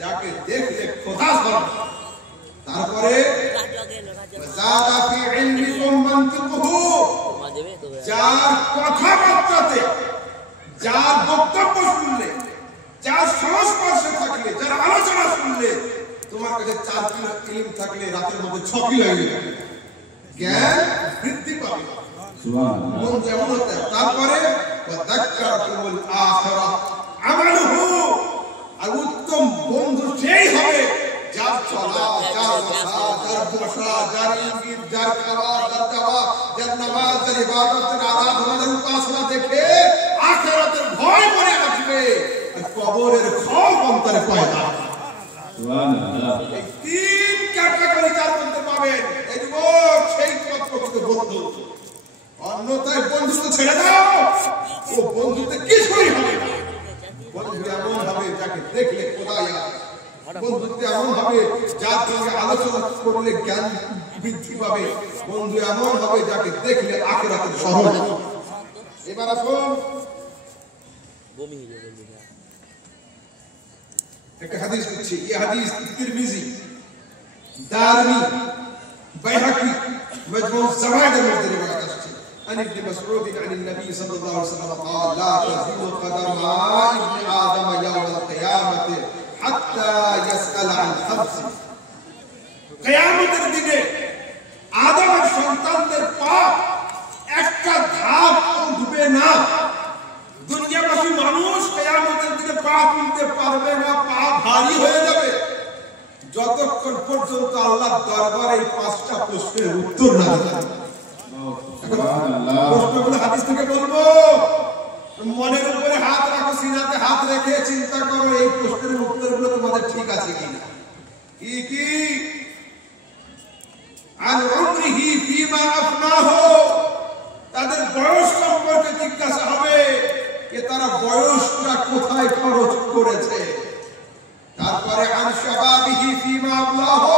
যাকে দেখলে খোদা স্মরণ। তারপরে যাদা ফি ইলমিকুম মানতিকুহু, যার কথাবার্তাতে, যার বক্তব্য শুনলে, যার সংস্পর্শে থাকলে, যার আলোচনা শুনলে তোমার কাছে 4 কিলো ইলম থাকলে রাতের মধ্যে 6 কিলো ইলম জ্ঞান বৃদ্ধি পাবে। সুবহানাল্লাহ, মন যেমন হতে। তারপরে ওয়াদাক্কারাকুমুল আখিরাহ আমালুহু, আর উত্তম বন্ধু সেই হবে যার চলা, যার কথা, যার বসা, যার ইঙ্গিত, যার খাওয়া, যার দাওয়া, যার নামাজ, যার ইবাদত, যার আরাধনা, যার উপাসনা দেখে আখিরাতের ভয় মনে আসবে, আর কবরের খৌফ অন্তরে পয়দা হবে। সুবহানাল্লাহ, এই 3 ক্যাটাগরি যার মধ্যে পাবেন, এই যুবক সেই প্রকৃত বন্ধু। অন্যথায় বন্ধুত্ব ছেড়ে দাও, ও বন্ধুতে কিছুই হবে না। বন্ধু এমন হবে যাকে দেখলে খোদা ইয়াদ হয়। বন্ধুত্ব এমন হবে যার সঙ্গে আলোচনা করলে জ্ঞান বৃদ্ধি পাবে। বন্ধু এমন হবে যাকে দেখলে আখিরাতের স্মরণ হবে। এবার আসুন, একটা হাদিস দিচ্ছি। এই হাদিস তিরমিজি, দারমি, বাইহাকি মজমু জাওয়ায়েদের মধ্যে রিওয়ায়াত আছে عن ابن مسعود عن النبي صلى الله عليه وسلم قال لا تزول قدم ابن آدم يوم القيامة حتى يسأل عن خمس কিয়ামতের দিনে আদমের সন্তানদের পা একটা ধাপ উঠবে না। দুনিয়াবাসী মানুষ কিয়ামতের দিনে পা তুলতে পারবে না, পা ভারী হয়ে যাবে যতক্ষণ পর্যন্ত আল্লাহর দরবারে এই পাঁচটা প্রশ্নের উত্তর না দেয়। প্রশ্নগুলো হাদিস থেকে বলবো, মনের উপরে হাত রাখো, সিনাতে হাত রেখে চিন্তা করো এই প্রশ্নের উত্তরগুলো তোমাদের ঠিক আছে কিনা। কি কি? আন উমরিহি ফিমা আফনাহু, তাদের বয়স সম্পর্কে জিজ্ঞাসা হবে যে তারা বয়সটা কোথায় খরচ করেছে। তারপরে আন শাবাবিহি ফিমা আবলাহু,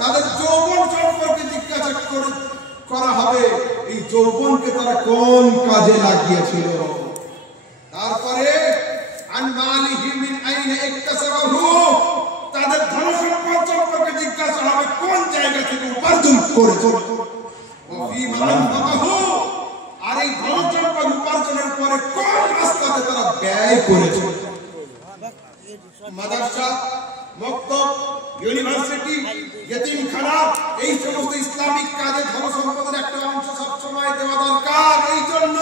তাদের যৌবন সম্পর্কে জিজ্ঞাসা করা হবে এই যৌবনকে তারা কোন কাজে লাগিয়েছিল। তারপরে আন মালিহি মিন আইনা ইকতাসাবাহু, তাদের ধন সম্পদ সম্পর্কে জিজ্ঞাসা হবে কোন জায়গা থেকে উপার্জন করেছে। ওয়া ফিমা আনফাকাহু, আর এই ধন সম্পদ উপার্জনের পরে কোন রাস্তাতে তারা ব্যয় করেছে। মাদ্রাসা, মক্তব, ইউনিভার্সিটি, ইতিমখানা, এই সমস্ত ইসলামিক কাজে ধন সম্পদের একটা অংশ সবসময় দেওয়া দরকার। এই জন্য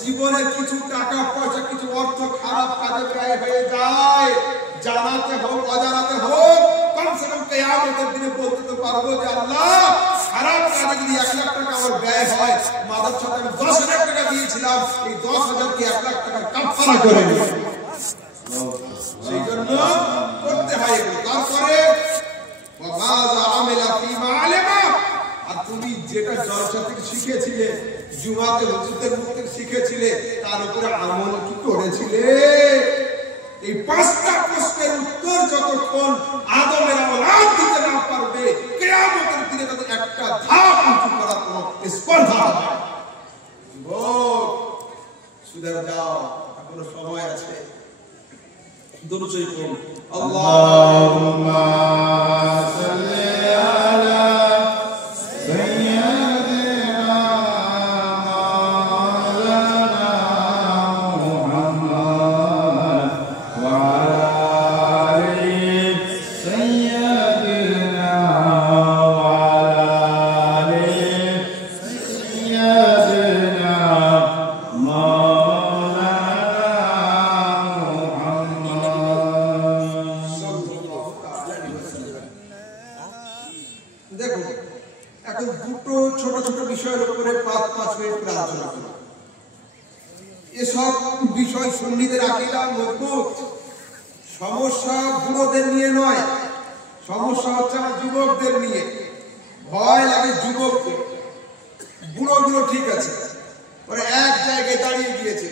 জীবনের কিছু টাকা পয়সা, কিছু অর্থ খারাপ কাজে ব্যয় হয়ে যায়, জানাতে হোক অজানাতে হোক, কমসে কম কিয়ামতের দিনে বলতে তো পারবো যে আল্লাহ খারাপ কাজে যদি 1 লাখ টাকা আমার ব্যয় হয়, মাদ্রাসাতে আমি 10,000 টাকা দিয়েছিলাম, এই 10,000 কে 1 লাখ টাকার কাফারা করে দিই। সেই জন্য করতে হয়। তারপরে ওয়ামাযা আমিলা ফিমা আলিমা, আর তুমি যেটা জলসা থেকে শিখেছিলে, জুমাতে হুজুরদের মুখ থেকে শিখেছিলে, তার উপরে আমল কি করেছিলে। এই পাঁচটা প্রশ্নের উত্তর যতক্ষণ আদমের আওলাদ দিতে না পারবে, কিয়ামতের দিনে তাদের একটা ধাপ উঁচু করার কোনো স্পর্ধা হবে না। সুদার যাও, এখনো সময় আছে। দরুদ শরীফ পড়ুন। আল্লাহুম্মা সাল্লি আলা সাইয়্যিদিনা মাওলানা মুহাম্মদ ওয়া আলা আলি সাইয়্যিদিনা ওয়া আলা আলি সাইয়্যিদিনা এসব বিষয় সুন্নিদের আকীদা মজবুত। সমস্যা বুড়োদের নিয়ে নয়, সমস্যা হচ্ছে আমার যুবকদের নিয়ে। ভয় লাগে যুবকদের, বুড়োগুলো ঠিক আছে, ওরা এক জায়গায় দাঁড়িয়ে গিয়েছে,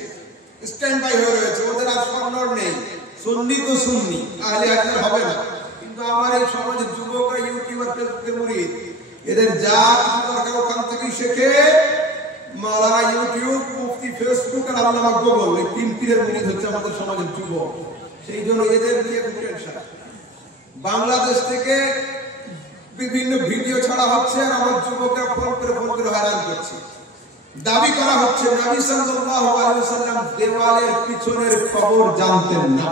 স্ট্যান্ড বাই হয়ে রয়েছে, ওদের আর স্বর্ণর নেই। সুন্নি তো সুন্নি, আহলে হাদিস হবে না। কিন্তু আমার এই সমাজের যুবকরা ইউটিউবার, ফেসবুকের মুরিদ, এদের যা কিছু দরকার ওখান থেকেই শেখে। মাওলানা ইউটিউব, মুফতি ফেসবুক আর আল্লামা গুগল, এই তিন পীরের মুরিদ হচ্ছে আমাদের সমাজের যুবক। সেই জন্য এদের নিয়ে খুব টেনশন। বাংলাদেশ থেকে বিভিন্ন ভিডিও ছাড়া হচ্ছে, আর আমার যুবকরা ফোন করে হয়রান করছে। দাবি করা হচ্ছে নবী সাল্লাল্লাহু আলাইহি ওয়াসাল্লাম দেওয়ালের পিছনের খবর জানতেন না।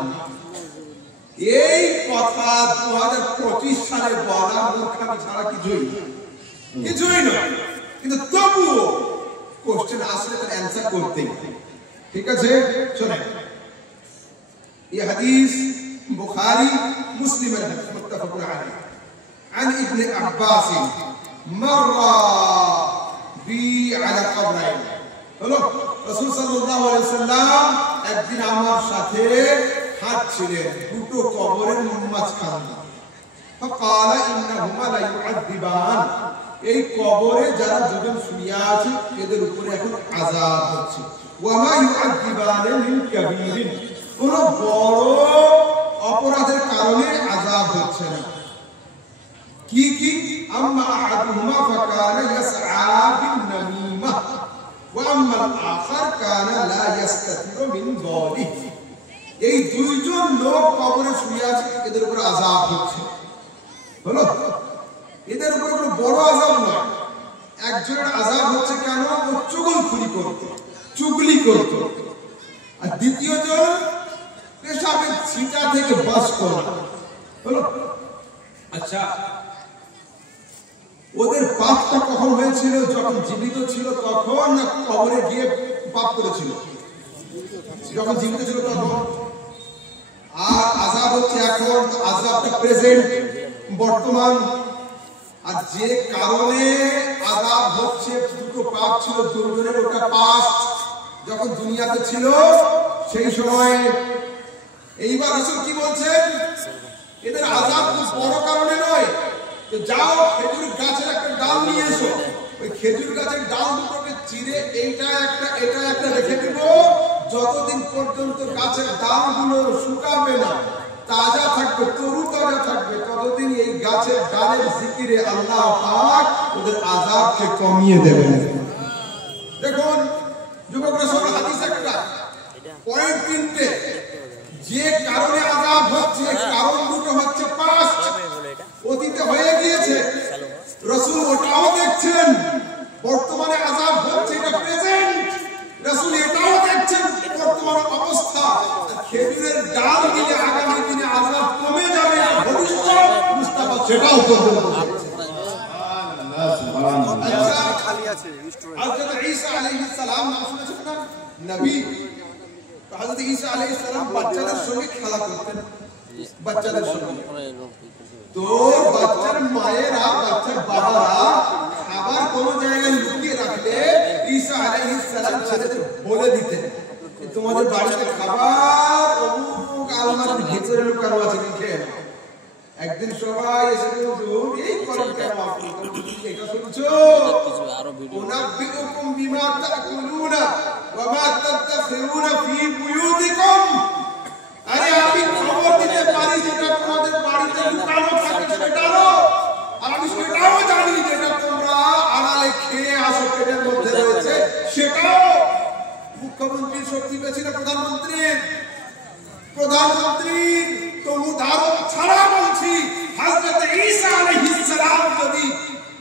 এই কথা 2025 সালে বলা মূর্খামি ছাড়া কিছুই নয়। কিন্তু তবুও কোশ্চেন আসলে তার অ্যানসার করতেই, ঠিক আছে। শুনেন, এই হাদিস বুখারী মুসলিমের হাদিস, মুত্তাফাকুন আলাইহি। عن ابن عباس مر بي على قبرين, হলো রাসূল সাল্লাল্লাহু আলাইহি ওয়াসাল্লাম একদিন আমার সাথে হাঁটছিলেন দুটো কবরের মাঝখানে। فقال انهما لا يعذبان, এই কবরে যারা দুজন শুয়ে আছে এদের উপরে এখন আযাব হচ্ছে। ওয়ামা ইউআযিবান মিন কাবীরিন, কোন বড় অপরাধের কারণে আযাব হচ্ছে না। কি কি? আম্মা আহাদুহুমা ফাকানা ইয়াসআ বিন নামিমা ওয়া আম্মা আল-আখার কানা লা ইস্তাতিরু মিন যালিহি, এই দুইজন লোক কবরে শুয়ে আছে, এদের উপর আযাব হচ্ছে। হলো এদের উপর কোনো বড় আযাব নয়। একজনের আযাব হচ্ছে কেন? ও চুগলখুরি করত, চুগলি করত। আর দ্বিতীয় জন পেশাবের ছিটা থেকে বাস করা হলো। আচ্ছা, ওদের পাপটা কখন হয়েছিল? যখন জীবিত ছিল তখন, না কবরে গিয়ে পাপ করেছিল? যখন জীবিত ছিল তখন। আর আযাব হচ্ছে এখন, আযাবটা প্রেজেন্ট, বর্তমান। আর যে কারণে আযাব হচ্ছে, দুটো পাপ ছিল দুর্জনের, ওটা পাস্ট, যখন দুনিয়াতে ছিল সেই সময়। এইবার রাসূল কি বলছেন? এদের আযাব খুব বড় কারণে নয়। তো যাও খেজুর গাছের একটা ডাল নিয়ে এসো, ওই খেজুর গাছের ডাল দুটোকে চিরে এইটা একটা রেখে দিব, যতদিন পর্যন্ত গাছের ডালগুলো শুকাবে না, তাজা থাকবে, তরু তাজা থাকবে, ততদিন এই গাছের ডালের জিকিরে আল্লাহ পাক ওদের আযাবকে কমিয়ে দেবেন। দেখুন যুবকরা, সব হাদিস একটা, পয়েন্ট তিনটে। যে কারণে আযাব হচ্ছে, কারণ দুটো হচ্ছে পাস্ট, অতীতে হয়ে গিয়েছে, রাসূল ওটাও দেখছেন। বর্তমানে আযাব হচ্ছে, এটা প্রেজেন্ট, রাসূল এটাও দেখছেন বর্তমান অবস্থা। খেজুরের ডাল দিলে আগামী দিনে আযাব কমে যাবে, ভবিষ্যৎ মুস্তাফা সেটাও পর্যন্ত দেখছেন। সুবহানাল্লাহ। আচ্ছা, খালি আছে হযরত ঈসা আলাইহিস সালাম নাম শুনেছেন না? নবী। হযরত ঈসা আলাইহিস সালাম বাচ্চাদের সঙ্গে খেলা করতেন, বাচ্চাদের সঙ্গে। তো বাচ্চার মায়েরা, বাচ্চার বাবারা খাবার কোন জায়গায় লুকিয়ে রাখলে ঈসা আলাইহিস সালাম ছেলেদের বলে দিতেন, তোমাদের বাড়িতে খাবার অমুক আলমারির ভিতরে লুকানো আছে, লিখে এনো। একদিন সবাই এসে বলল, এই করেন কেন আপনি? এটা শুনছো? উনাব্বিউকুম বিমা তাকুলুনা ওয়া মা তাদখিরুনা ফি বুয়ুতিকুম। আরে আমি খবর দিতে পারি যেটা তোমাদের বাড়িতে লুকানো থাকে সেটারও, আর আমি সেটাও জানি যেটা তোমরা আড়ালে খেয়ে আসো, পেটের মধ্যে রয়েছে সেটাও। মুখ্যমন্ত্রীর শক্তি পেয়েছে না প্রধানমন্ত্রীর? তো উদাহরণ ছাড়া বলছি, হযরত ঈসা আলাইহিস সালাম যদি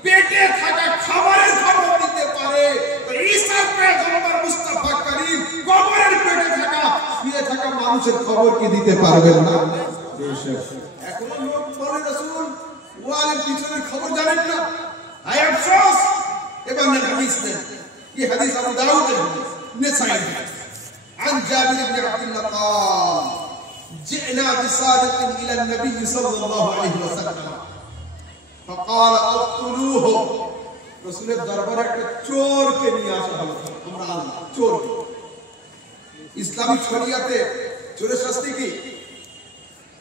পেটে থাকা খাবারের খবর দিতে পারে, তো ঈসার পয়গম্বর মুস্তাফা করিম কবরের পেটে থাকা, শুয়ে থাকা মানুষের খবর কি দিতে পারবেন না? এখন লোক বলে রাসূল ওয়ালের পিছনের খবর জানেন না। হায় আফসোস। এবার হাদিস নেন, এই হাদিস আবু দাউদের হাদিস, নিসাই عن جابر بن عبد الله قال جئنا بصادق إلى النبي صلى الله عليه وسلم فقال اقتلوه। রাসূলের দরবারে একটা চোরকে নিয়ে আসা হলো। আমরা আল্লাহ চোর, ইসলামিক শরিয়াতে চোরের শাস্তি কি?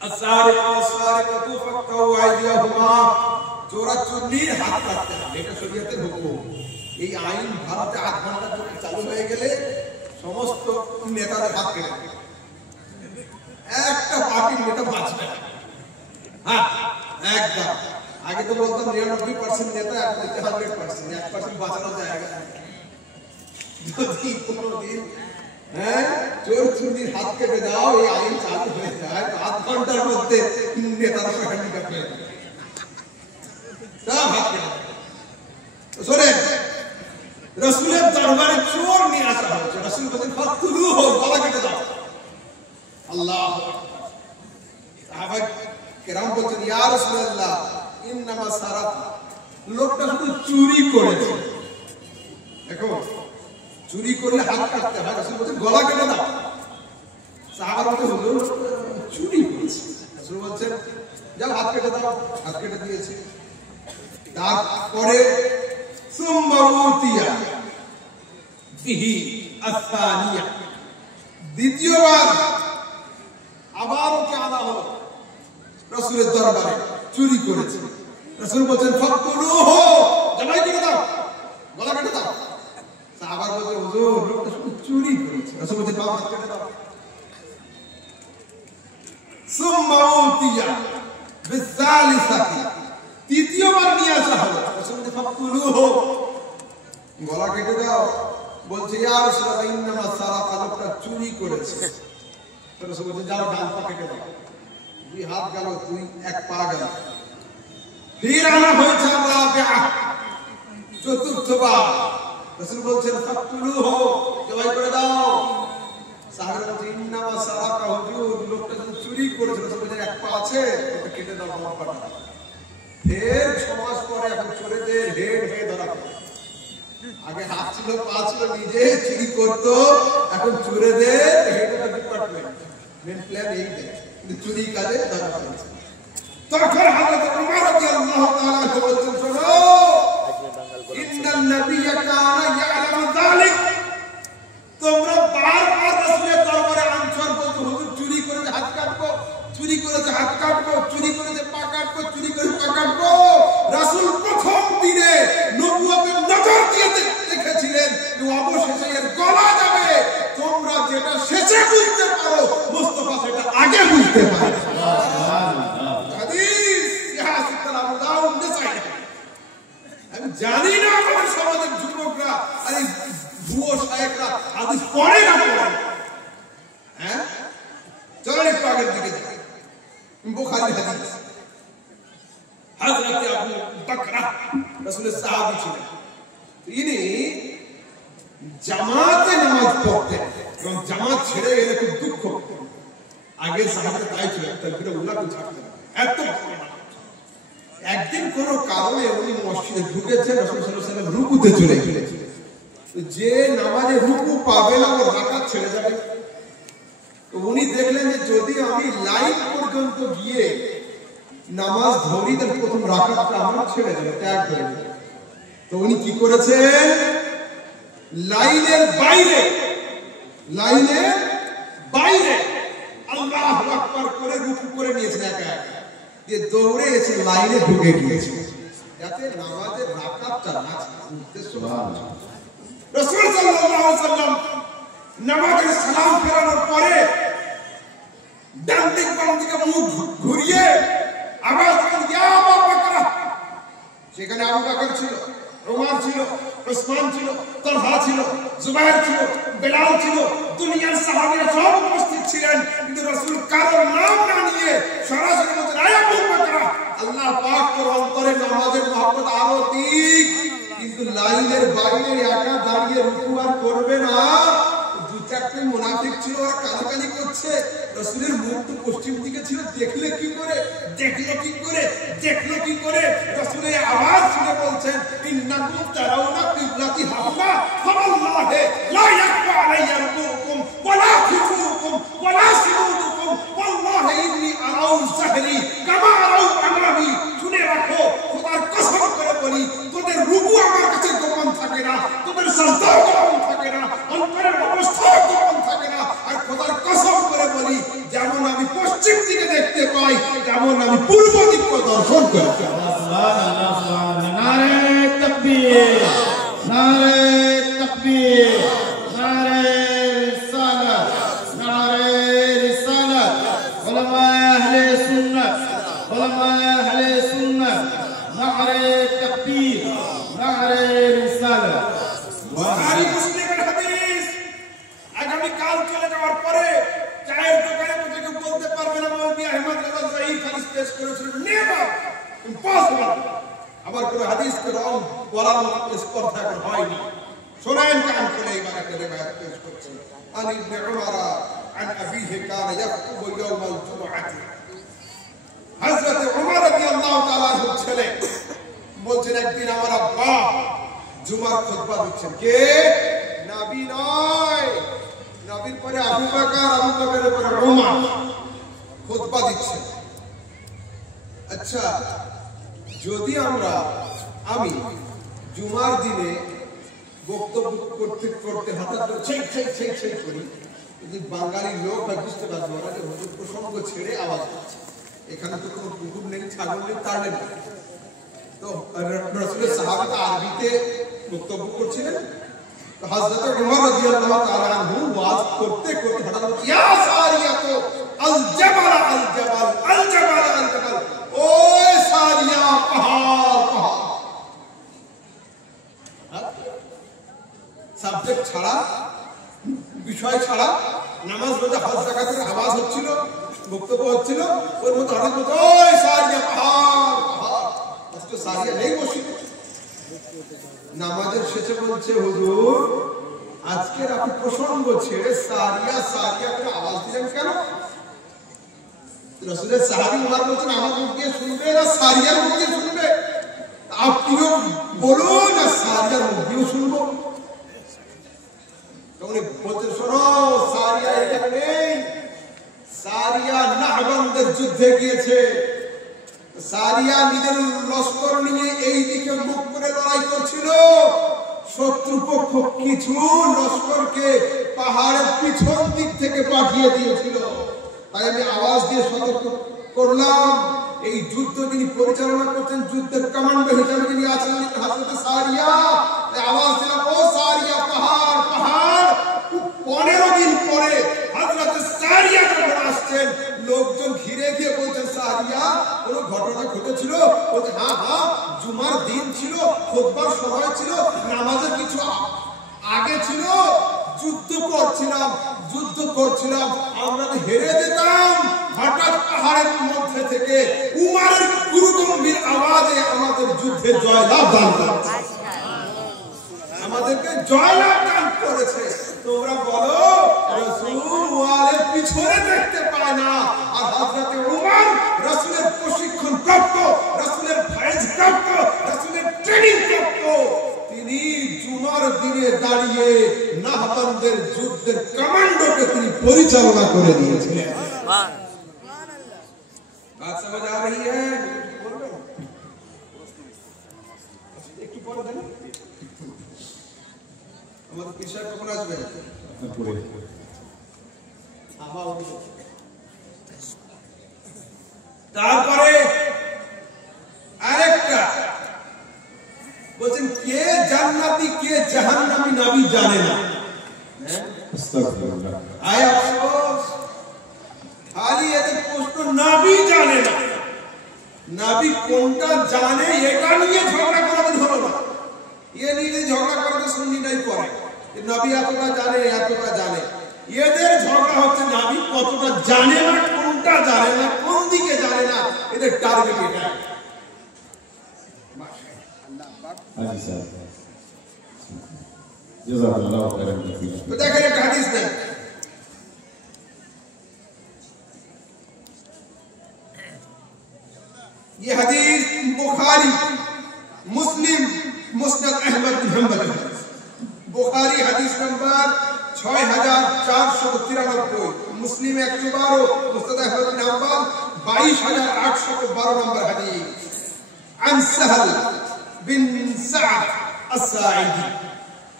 আস-সারিক ওয়াস-সারিকাতু ফাকতাউ আইদিয়াহুমা, চোরাচুরির হাত কাটতে হবে, এটা শরিয়াতের হুকুম। এই আইন ভারতে 8 ঘন্টা ধরে চালু হয়ে গেলে সমস্ত নেতাদের হাত কেটে দেবে, একটা পার্টির নেতা বাঁচবে না। হ্যাঁ, একদম। আগে তো বলতাম 99% নেতা, এখন 100%, 1% বাঁচানো জায়গা। যদি কোনোদিন চোর চুরির হাত কেটে দাও, এই আইন চালু হয়ে যায়, 8 ঘন্টার মধ্যে নেতারা হ্যান্ডিক্যাপ হয়ে যাবে, সব হাত কেটে। শোনেন, রাসূলের দরবারে চোর নিয়ে আসা হয়েছে, রাসূল বলেন ফাকতুলুহু, গলা কেটে দাও। আল্লাহু আকবার। সাহাবা কেরাম বলছেন, ইয়া রাসূলুল্লাহ ইন্নামা সারাত, লোকটা শুধু চুরি করেছে। দেখো, চুরি করলে হাত কাটতে হয়, রাসূল বলছেন গলা কেটে দাও। সাহাবারা বলছেন হুজুর চুরি করেছে, রাসূল বলছেন যাও হাত কেটে দাও, হাত কেটে দিয়েছে। তারপরে সুম্মা উতিয়া বিহি আস-সানিয়া, দ্বিতীয়বার আবার ওকে আনা হলো রাসূলের দরবারে, চুরি করেছে। রাসূল বলেন ফাকতুলুহু, জবাই করে দাও, গলা কেটে দাও। সাহাবা বলেন হুজুর লোকটা শুধু চুরি করেছে। রাসূল বলেন বাবা হাত কেটে দাও। সুম্মা উতিয়া বিস-সালিসাতি, তৃতীয়বার নিয়ে আসা হলো, রাসূল বলেন ফাকতুলুহু, গলা কেটে দাও। বলছে ইয়া রাসূলুল্লাহ ইন্নামা সারাকা, লোকটা চুরি করেছে। রাসূল বলেন যাও ডান পা কেটে দাও। দুই হাত গেল, দুই এক পা গেল। ফির আনা হয়েছে রাবিআ, চতুর্থবার। রাসূল বলছেন ফাকতুলুহু, জবাই করে দাও। সাহাবারা বলছেন ইন্নামা সারাকা হুজুর, লোকটা যদি চুরি করেছে, রাসূল বলছেন এক পা আছে, ওটা কেটে দাও বাম পাটা। ফের 6 মাস পরে এখন চোরেদের হেড হয়ে ধরা পড়ে। আগে হাত ছিল, পা ছিল, নিজে চুরি করতো, এখন চোরেদের head of department, main plan এই দেয়, কিন্তু চুরি কাজে ধরা পড়েছে। তখন হযরত ওমর রাদিয়াল্লাহু তাআলা বলছেন, শোনো, ইন্নান নাবিয়্যা কানা ইয়ালামু যালিক। তোমরা বারবার রাসূলের দরবারে আনসার বলতো, হুজুর চুরি করেছে হাত কাটবো, চুরি করেছে হাত কাটবো, চুরি করেছে পা কাটবো, চুরি করেছে পা কাটবো। রাসূল প্রথম দিনে নবুয়তের নজর দিয়ে দেখেছিলেন যে অবশেষে এর গলা যাবে। তোমরা যেটা শেষে বুঝতে পারো, মুস্তাফা সেটা আগে বুঝতে পারে। হাদিস ইতিহাস আবু দাউদ নাসাই। আমি জানি না আমাদের সমাজের যুবকরা আর এই ভুয়ো শায়েখরা হাদিস পড়ে না পড়ে। হ্যাঁ, চলেন একটু আগের দিকে যাই। বুখারী হাদিস, হযরত আবু বকর রাসূলের সাহাবী ছিলেন। তিনি জামাতে নামাজ পড়তেন এবং জামাত ছেড়ে গেলে খুব দুঃখ পেতেন। আগে সাহাবারা তাই ছিল, তাকবীরে উলা তো ছাড়তেন এত। একদিন কোন কারণে উনি মসজিদে ঢুকেছেন, রাসূল সাল্লাল্লাহু আলাইহি ওয়াসাল্লাম রুকুতে চলে গেলেন। যে নামাজে রুকু পাবে না, ও রাকাত ছেড়ে যাবে। তো উনি দেখলেন যে যদি আমি লাইন পর্যন্ত গিয়ে নামাজ ধরি, তাহলে প্রথম রাকাতটা আমার ছেড়ে যাবে, ত্যাগ হয়ে যাবে। তো উনি কি করেছেন, লাইনের বাইরে আল্লাহু আকবার করে রুকু করে নিয়েছেন একা একা, দিয়ে দৌড়ে এসে লাইনে ঢুকে গিয়েছেন, যাতে নামাজের রাকাতটা না ছুটতে। সুবহানাল্লাহ। রাসূল সাল্লাল্লাহু আলাইহি ওয়াসাল্লাম নামাজের সালাম ফেরানোর পরে ডান দিক বাম দিকে মুখ ঘুরিয়ে আওয়াজ করেন, ইয়া আবু বকর। সেখানে আবু বকর ছিল, ওমর ছিল, উসমান ছিল, তালহা ছিল, জুবায়ের ছিল, বেলাল ছিল, দুনিয়ার সাহাবীরা সব উপস্থিত ছিলেন। কিন্তু রাসূল কারোর নাম না নিয়ে সরাসরি বলতেন, ইয়া আবু বকর। আল্লাহ পাক তোর অন্তরে নামাজের মহব্বত আরো দিক। কিন্তু লাইনের বাইরে একা দাঁড়িয়ে রুকু আর করবে না। দু চারটে মুনাফিক ছিল, ওরা কানাকানি করছে। রাসূলের মুখ তো পশ্চিম দিকে ছিল, দেখলো কি করে রাসূলের আওয়াজ শুনে বলছেন, ইন্নাকুম তারাউনা কিবলাতি হাওলা ফাওয়াল্লাহি লা ইয়াখফা আলাইয়া রুকুকুম ওয়ালা খুশুকুম ওয়ালা সুজুদুকুম ওয়াল্লাহি ইন্নী আরাউ সাহরি কামা আরাউ আমামি। শুনে রাখো, খোদার কসম করে বলি, তোদের রুকু আমার কাছে গোপন থাকে না, তোদের সাজদা গোপন থাকে না, অন্তরের অবস্থা গোপন থাকে না। আর খোদার কসম করে বলি, যেমন আমি পশ্চিম দিকে দেখতে পাই, তেমন আমি পূর্ব দিকে দর্শন করি। সুবহানাল্লাহ, সুবহানাল্লাহ। নারে তাকবীর, নারে তাকবীর, নারে রিসালাত, নারে রিসালাত। উলামা আহলে সুন্নাত, উলামা আহলে সুন্নাত, নারে তাকবীর, নারে রিসালাত। বুখারী মুসলিমের হাদিস। আগামী কাল চলে যাওয়ার পরে চায়ের দোকানে বসে কেউ বলতে পারবে না মৌলভী আহমদ রাজা জয়ীফ হাদিস পেশ করেছিল। Never, impossible. আবার কোন হাদিসকে রং বলার মতো স্পর্ধা এখন হয়নি। শোনেন কান করে এবার একটা রিওয়ায়াত পেশ করছেন। আন ইবনে উমর আন আবিহি কানা ইয়াখতুবু ইয়াওমাল জুমআতি। হযরত উমর রাদিয়াল্লাহু তাআলা এর ছেলে বলছেন, একদিন আমার আব্বা জুমার খুতবা দিচ্ছেন। কে? নবী নয়, নবীর পরে আবু বকর, আবু বকরের পরে উমর খুতবা দিচ্ছেন। আচ্ছা, যদি আমি জুমার দিনে বক্তব্য করতে করতে হঠাৎ করে সেই করি, যদি বাঙালি লোক হয় বুঝতে পারবে ওরা যে হুজুর প্রসঙ্গ ছেড়ে আওয়াজ দিচ্ছে। এখানে তো কোনো কুকুর নেই, ছাগল নেই, তার নেই। তো রাসূলের সাহাবারা আরবিতে বক্তব্য করছিলেন। তো হযরত উমর রাদিয়াল্লাহু তাআলা আনহু ওয়াজ করতে করতে হঠাৎ করে, ইয়া সারিয়াতু আল জাবাল আল জাবাল আল জাবাল আল জাবাল। ও সারিয়া, পাহাড়। সাবজেক্ট ছাড়া, বিষয় ছাড়া, নামাজ রোজা হজ যাকাতের আওয়াজ হচ্ছিল, বক্তব্য হচ্ছিল, ওর মধ্যে হঠাৎ করে, ওই সারিয়া, পাহাড়। অথচ সারিয়া নেই মসজিদে। নামাজের শেষে বলছে, হুজুর আজকের আপনি প্রসঙ্গ ছেড়ে সারিয়া সারিয়া করে আওয়াজ দিলেন কেন? রাসূলের সাহাবী উমর বলছেন, আমার মুখ দিয়ে শুনবে না সারিয়ার মুখ দিয়ে শুনবে? আপনিও বলুন না সারিয়ার মুখ দিয়ে শুনবো। তখন বলতে, শোনো সারিয়া এখানে নেই, সারিয়া নাহবানদের যুদ্ধে গিয়েছে। সারিয়া নিজের লস্কর নিয়ে এই দিকে মুখ করে লড়াই করছিল। শত্রুপক্ষ কিছু লস্করকে পাহাড়ের পিছন দিক থেকে পাঠিয়ে দিয়েছিল। তাই আমি আওয়াজ দিয়ে সতর্ক করলাম। এই যুদ্ধ যিনি পরিচালনা করছেন, যুদ্ধের কমান্ডার হিসেবে যিনি আছেন হযরত সারিয়া, আওয়াজ দিলাম, ও সারিয়া পাহাড় পাহাড়। 15 দিন পরে হযরত সারিয়া যখন আসছেন, লোকজন ঘিরে গিয়ে বলছেন, সারিয়া কোনো ঘটনা ঘটেছিল? বলছে, হ্যাঁ হ্যাঁ, জুমার দিন ছিল, খুতবার সময় ছিল, নামাজের কিছু আগে ছিল, যুদ্ধ করছিলাম, আমরা হেরে যেতাম। হঠাৎ পাহাড়ের মধ্যে থেকে উমরের গুরুগম্ভীর আওয়াজে আমাদের যুদ্ধে জয়লাভ দান করেছে, আমাদেরকে জয়লাভ দান করেছে। তোমরা বলো রাসূল ওয়ালের পিছনে দেখতে পায় না, আর হযরত উমর রাসূলের প্রশিক্ষণ প্রাপ্ত, রাসূলের ফায়েজ প্রাপ্ত, রাসূলের ট্রেনিং প্রাপ্ত, তিনি জুমার দিনে দাঁড়িয়ে নাহবানদের যুদ্ধের কমান্ডোকে তিনি পরিচালনা করে দিয়েছিলেন। बात समझ आ रही है? একটু পরে দেন, আমাদের বিষয় কখন আসবে? তারপরে আরেকটা বলছেন, কে জান্নাতি কে জাহান্নামী নবী জানে না। আস্তাগফিরুল্লাহ, আয় আফসোস, খালি এদের প্রশ্ন নবী জানে না। নবী কোনটা জানে এটা নিয়ে ঝগড়া করাতে হলো না। এ নিয়ে ঝগড়া করাতে শুনি নাই পরে, নবী এতটা জানে। এদের ঝগড়া হচ্ছে নবী কতটা জানে না, কোনটা জানে না, কোন দিকে জানে না, এদের টার্গেট এটা। तो देखिए एक हदीस में ये हदीस बुखारी, मुस्लिम, मुस्नद अहमद बिन हंबल, बुखारी हदीस नंबर 6493, मुस्लिम 112, मुस्नद अहमद बिन हंबल 22812 नंबर हदीस। अन सहल बिन सअद अस्साइदी,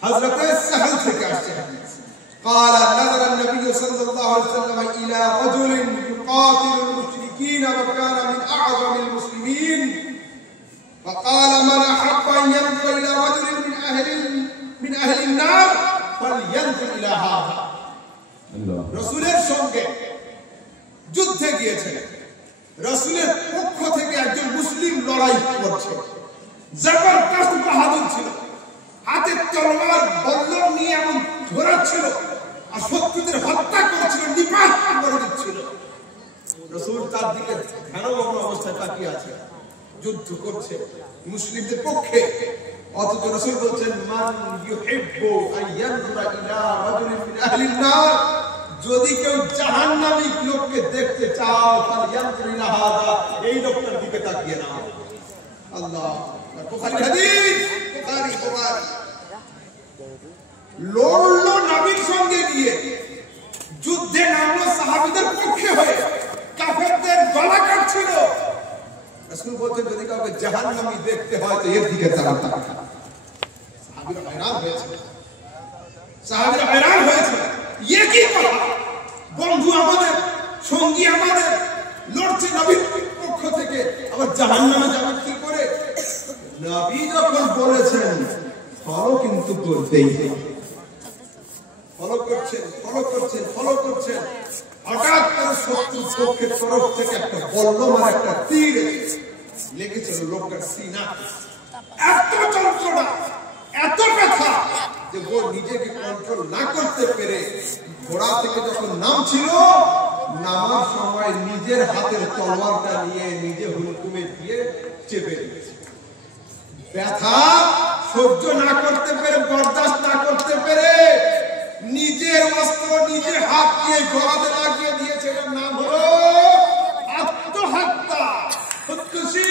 हजरत सहल से कहते हैं, قال نظر النبي صلى الله عليه وسلم إلى رجل يقاتل المشركين وكان من أعظم المسلمين، فقال من أحب أن ينظر إلى رجل من أهل النار فلينظر إلى هذا। রাসূলের সঙ্গে যুদ্ধে গিয়েছে, রাসূলের পক্ষ থেকে একজন মুসলিম লড়াই করছে, জবরদস্ত বাহাদুর ছিল, হাতে তলোয়ার বল্লম নিয়ে এমন ঝোরাচ্ছিল আর শত্রুদের হত্যা করেছিল, নিপাত করে দিচ্ছিল। রাসূল তার দিকে ধ্যানমগ্ন অবস্থায় তাকিয়ে আছে, যুদ্ধ করছে মুসলিমদের পক্ষে। অথচ রাসূল বলছেন, মান ইউহিব্বু আন ইয়ানজুরা ইলা রাজুলিন মিন আহলিন নার, যদি কেউ জাহান্নামী লোককে দেখতে চাও, ফালয়ানজুর ইলা হাযা, এই লোকটার দিকে তাকিয়ে নাও। আল্লাহ, বুখারী হাদিস, বুখারী লড়লো নবীর সঙ্গে গিয়ে, যুদ্ধে নামলো সাহাবীদের পক্ষে হয়ে, কাফেরদের গলা কাটছিল। রাসূল বলতেন, যদি কাউকে জাহান্নামী দেখতে হয় তো এর দিকে তাকাও। সাহাবীরা हैरान হয়েছে, ये কি কথা? বন্ধু আমাদের, সঙ্গী আমাদের, লড়ছে নবীর পক্ষ থেকে, আবার জাহান্নামে যাবে কি করে? নবী যখন বলেছেন ফলো কিন্তু করতেই হবে। ফলো করছেন, হঠাৎ করে শত্রুর পক্ষের তরফ থেকে একটা বল্লম আর একটা তীর লেগেছিল লোকটার সিনা। এত যন্ত্রণা, এত ব্যথা যে ও নিজেকে কন্ট্রোল না করতে পেরে ঘোড়া থেকে যখন নামছিল, নামার সময় নিজের হাতের তলোয়ারটা নিয়ে নিজে হুকুমে দিয়ে চেপে দিয়েছে। ব্যথা সহ্য না করতে পেরে, বরদাস্ত না করতে পেরে নিজের অস্ত্র নিজে হাত দিয়ে গলাতে লাগিয়ে দিয়েছে। এটার নাম হলো আত্মহত্যা। খুদকুশি।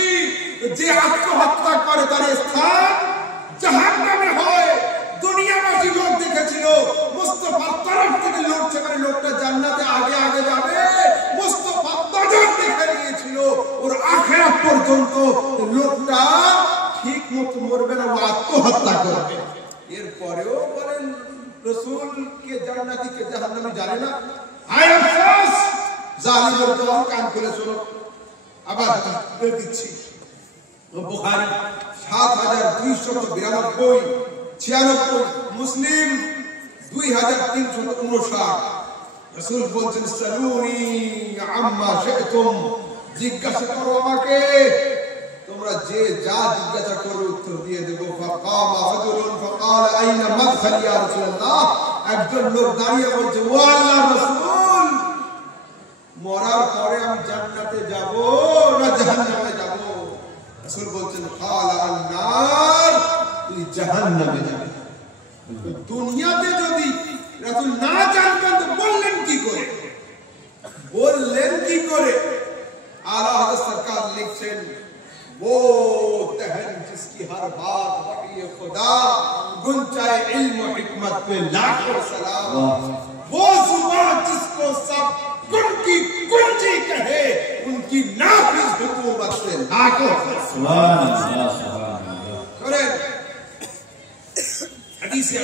যে আত্মহত্যা করে তার স্থান জাহান্নামে হয়। দুনিয়াবাসী লোক দেখেছিল মুস্তাফার তরফ থেকে লোক সেখানে লোকটা জান্নাতে আগে আগে যাবে। মুস্তাফা নজর দেখে নিয়েছিল ওর আখিরাত পর্যন্ত লোকটা ঠিক মতো মরবে না, ও আত্মহত্যা করবে। এরপরেও বলেন রাসূল কে জান্নাতি কে জাহান্নামী জানে না। হায় আফসোস, জালিমের দল। কান খুলে শোনো, আবার বলে দিচ্ছি। বুখারী ৭২৯২ 96, মুসলিম 2359। রাসূল বলছেন সালুনি আম্মা শি'তুম, জিজ্ঞাসা করো আমাকে, তোমরা যে যা জিজ্ঞাসা করো উত্তর দিয়ে দেব। ফাকামা রাজুলুন ফাকালা আইনা মাদখালি ইয়া রাসূলুল্লাহ, একজন লোক দাঁড়িয়ে বলছে ও আল্লাহর রাসূল, মরার পরে আমি জান্নাতে যাব না জাহান্নামে যাব? রাসূল বলছেন কালা আন-নার, তুই জাহান্নামে যাবে। দুনিয়াতে যদি রাসূল না জানতেন তো বললেন কি করে? বললেন কি করে? আলা হযরত সরকার লিখছেন वो दहन जिसकी हर बात वही खुदा गुंजाए इल्म हिकमत पे लाखों सलाम, वो जुबान जिसको सब गुण की कुंजी कहे उनकी नाफिज हुकूमत पे लाखों सुभान अल्लाह सुभान अल्लाह। हदीस है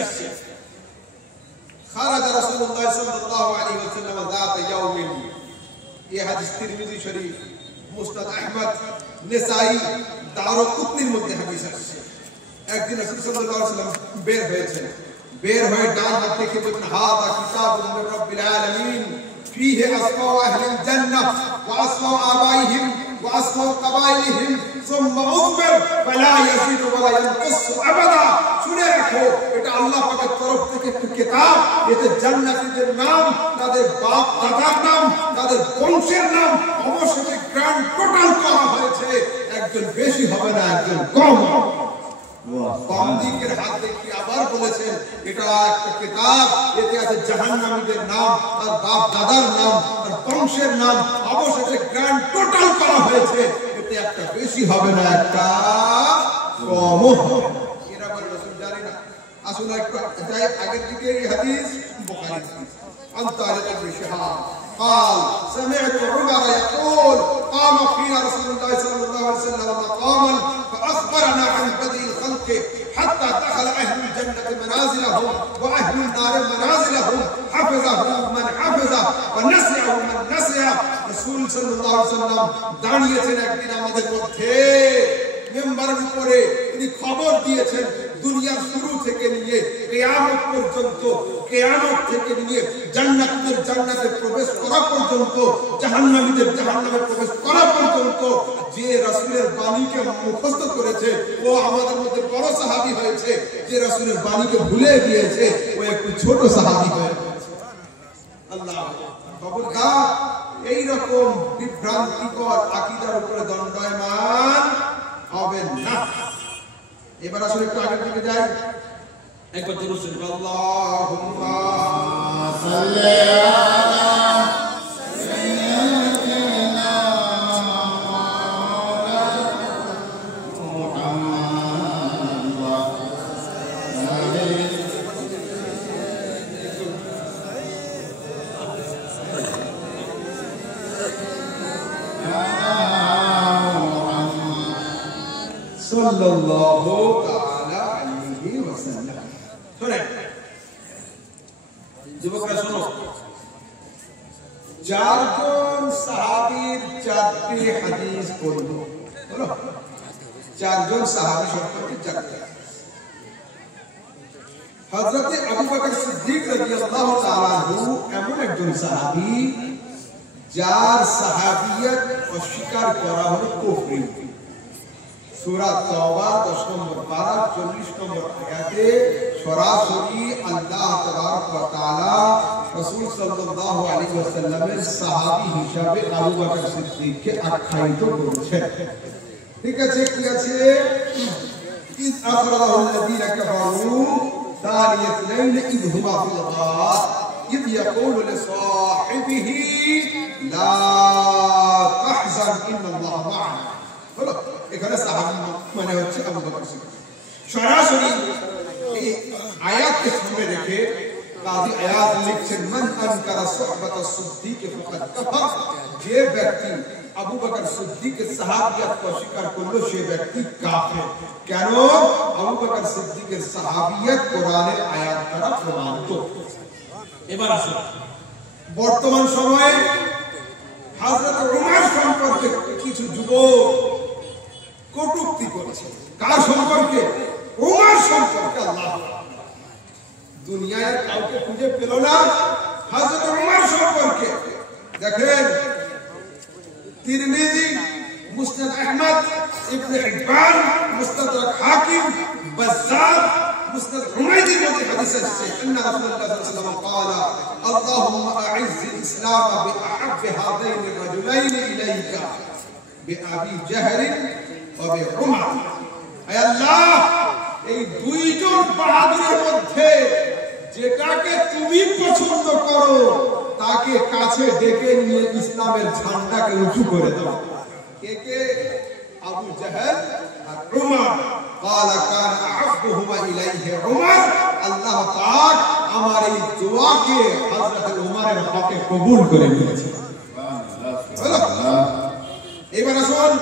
खरज रसूलुल्लाह सल्लल्लाहु अलैहि वसल्लम ذات يوم, ये हदीस तिरमिजी शरीफ, मुस्नद अहमद, নেসাই, দারুকুতনির মধ্যে হাদিস আছে। একদিন রাসূল সাল্লাল্লাহু আলাইহি ওয়াসাল্লাম বের হয়েছেন। বের হয়ে ডান হাত থেকে বলেন হাদা কিতাবুন মির রাব্বিল আলামিন ফীহি আসমাউ আহলিল জান্নাহ ওয়া আসমাউ আবাইহিম ওয়া আসমাউ কাবাইলিহিম সুম্মা উযবির ফালা ইয়াজিদু ওয়া লা ইয়ানকুস আবাদা। শুনে রাখো, এটা আল্লাহ পাকের তরফ থেকে একটা কিতাব। এতে জান্নাতীদের নাম, তাদের বাপ দাদার নাম, তাদের বংশের নাম অবশ্যই গ্র্যান্ড টোটাল করা হয়েছে। একজন বেশি হবে না, একজন কম হবে। বাম দিকের হাত দেখি আবার বলেছেন এটা একটা কিতাব, এতে আছে জাহান্নামীদের নাম, তার বাপ দাদার নাম, তার বংশের নাম অবশ্যই গ্র্যান্ড টোটাল করা হয়েছে। এতে একটা বেশি হবে না, একটা কম হবে না। এরা বলে রাসূল জানি না। আসুন একটু যাই আগের দিকে। এই হাদিস বুখারী عن طارق بن شهاب قال سمعت عمر يقول قام فينا رسول الله صلى الله عليه وسلم مقاما فأخبرنا عن بدء الخلق حتى دخل أهل الجنة منازلهم وأهل النار منازلهم حفظه من حفظه ونسيه من نسيه। رسول صلى الله عليه وسلم দাঁড়িয়েছেন একদিন আমাদের মধ্যে মেম্বারের উপরে, তিনি খবর দিয়েছেন দুনিয়ার শুরু থেকে নিয়ে কিয়ামত পর্যন্ত, কিয়ামত থেকে নিয়ে জান্নাতীদের জান্নাতে প্রবেশ করা পর্যন্ত, জাহান্নামীদের জাহান্নামে প্রবেশ করা পর্যন্ত যে রাসূলের বাণীকে মুখস্থ করেছে ও আমাদের মধ্যে বড় সাহাবী হয়েছে। যে রাসূলের বাণীকে ভুলে গিয়েছে ও একটু ছোট সাহাবী হয়েছে। আল্লাহ খবরদার, এই রকম বিভ্রান্তিকর আকীদার উপরে দণ্ডায়মান হবেন না। এবার আসলে একটু আগের দিকে যাই। একবার দুরূদ শরীফ আল্লাহুম্মা সাল্লি আলা সাইয়্যিদিনা মুহাম্মাদ সাল্লাল্লাহু তাআলা আলাইহি ওয়াসাল্লাম। শুনেন যুবকরা, শোনো, চারজন সাহাবীর চারটি হাদিস পড়ব। বলো, চারজন সাহাবী সম্পর্কে চারটি। হযরত আবু বকর সিদ্দিক রাদিয়াল্লাহু তাআলা আনহু এমন একজন সাহাবী যার সাহাবিয়ত অস্বীকার করা হলো কুফরি। সূরা তাওবা 10 নম্বর পারা 40 নম্বর আয়াতে সরাসরি আল্লাহ তাবারক ওয়া তাআলা রাসূল সাল্লাল্লাহু আলাইহি ওয়াসাল্লামের সাহাবী হিসাবে আবু বকর সিদ্দিককে আখ্যায়িত করেছেন। ঠিক আছে, কি আছে? إذ أخرجه الذين كفروا ثاني اثنين إذ هما في الغار إذ يقول لصاحبه لا تحزن إن الله معنا বলো এখানে সাহাবী মানে হচ্ছে আবু বকর সিদ্দিক সরাসরি এই আয়াতকে সামনে রেখে কাজী আয়াত লিখছেন মান আনকারা সুহবাত as-সিদ্দিক ফাকাদ কাফার যে ব্যক্তি আবু বকর সিদ্দিকের সাহাবিয়াতকে অস্বীকার করলো সে ব্যক্তি কাফের কেন আবু বকর সিদ্দিকের সাহাবিয়াত কোরআনের আয়াত দ্বারা প্রমাণিত এবার আসুন বর্তমান সময়ে হযরত উমর সম্পর্কে কিছু যুবক কটূক্তি করেছে কার সম্পর্কে উমর সম্পর্কে আল্লাহ দুনিয়ায় কাউকে খুঁজে পেল না হযরত উমর সম্পর্কে দেখেন তিরমিজি মুসনাদ আহমদ ইবনে হিব্বান মুস্তাদরাক হাকিম বাজ্জার মুসনাদ হুমায়দির মধ্যে হাদিস আছে ان رسول الله صلى الله عليه وسلم قال اللهم اعز الاسلام باحب هذين الرجلين اليك بابي جهل وبعمر اي الله এই দুইজন বাহাদুরের মধ্যে যেটাকে তুমি পছন্দ করো তাকে কাছে ডেকে নিয়ে ইসলামের ঝান্ডাকে উঁচু করে দাও কে কে আবু জাহেল আর উমর قال كان احبهما اليه عمر আল্লাহ পাক আমার এই দোয়াকে হযরত উমরের হকে কবুল করে নিয়েছে সুবহানাল্লাহ এবার আসুন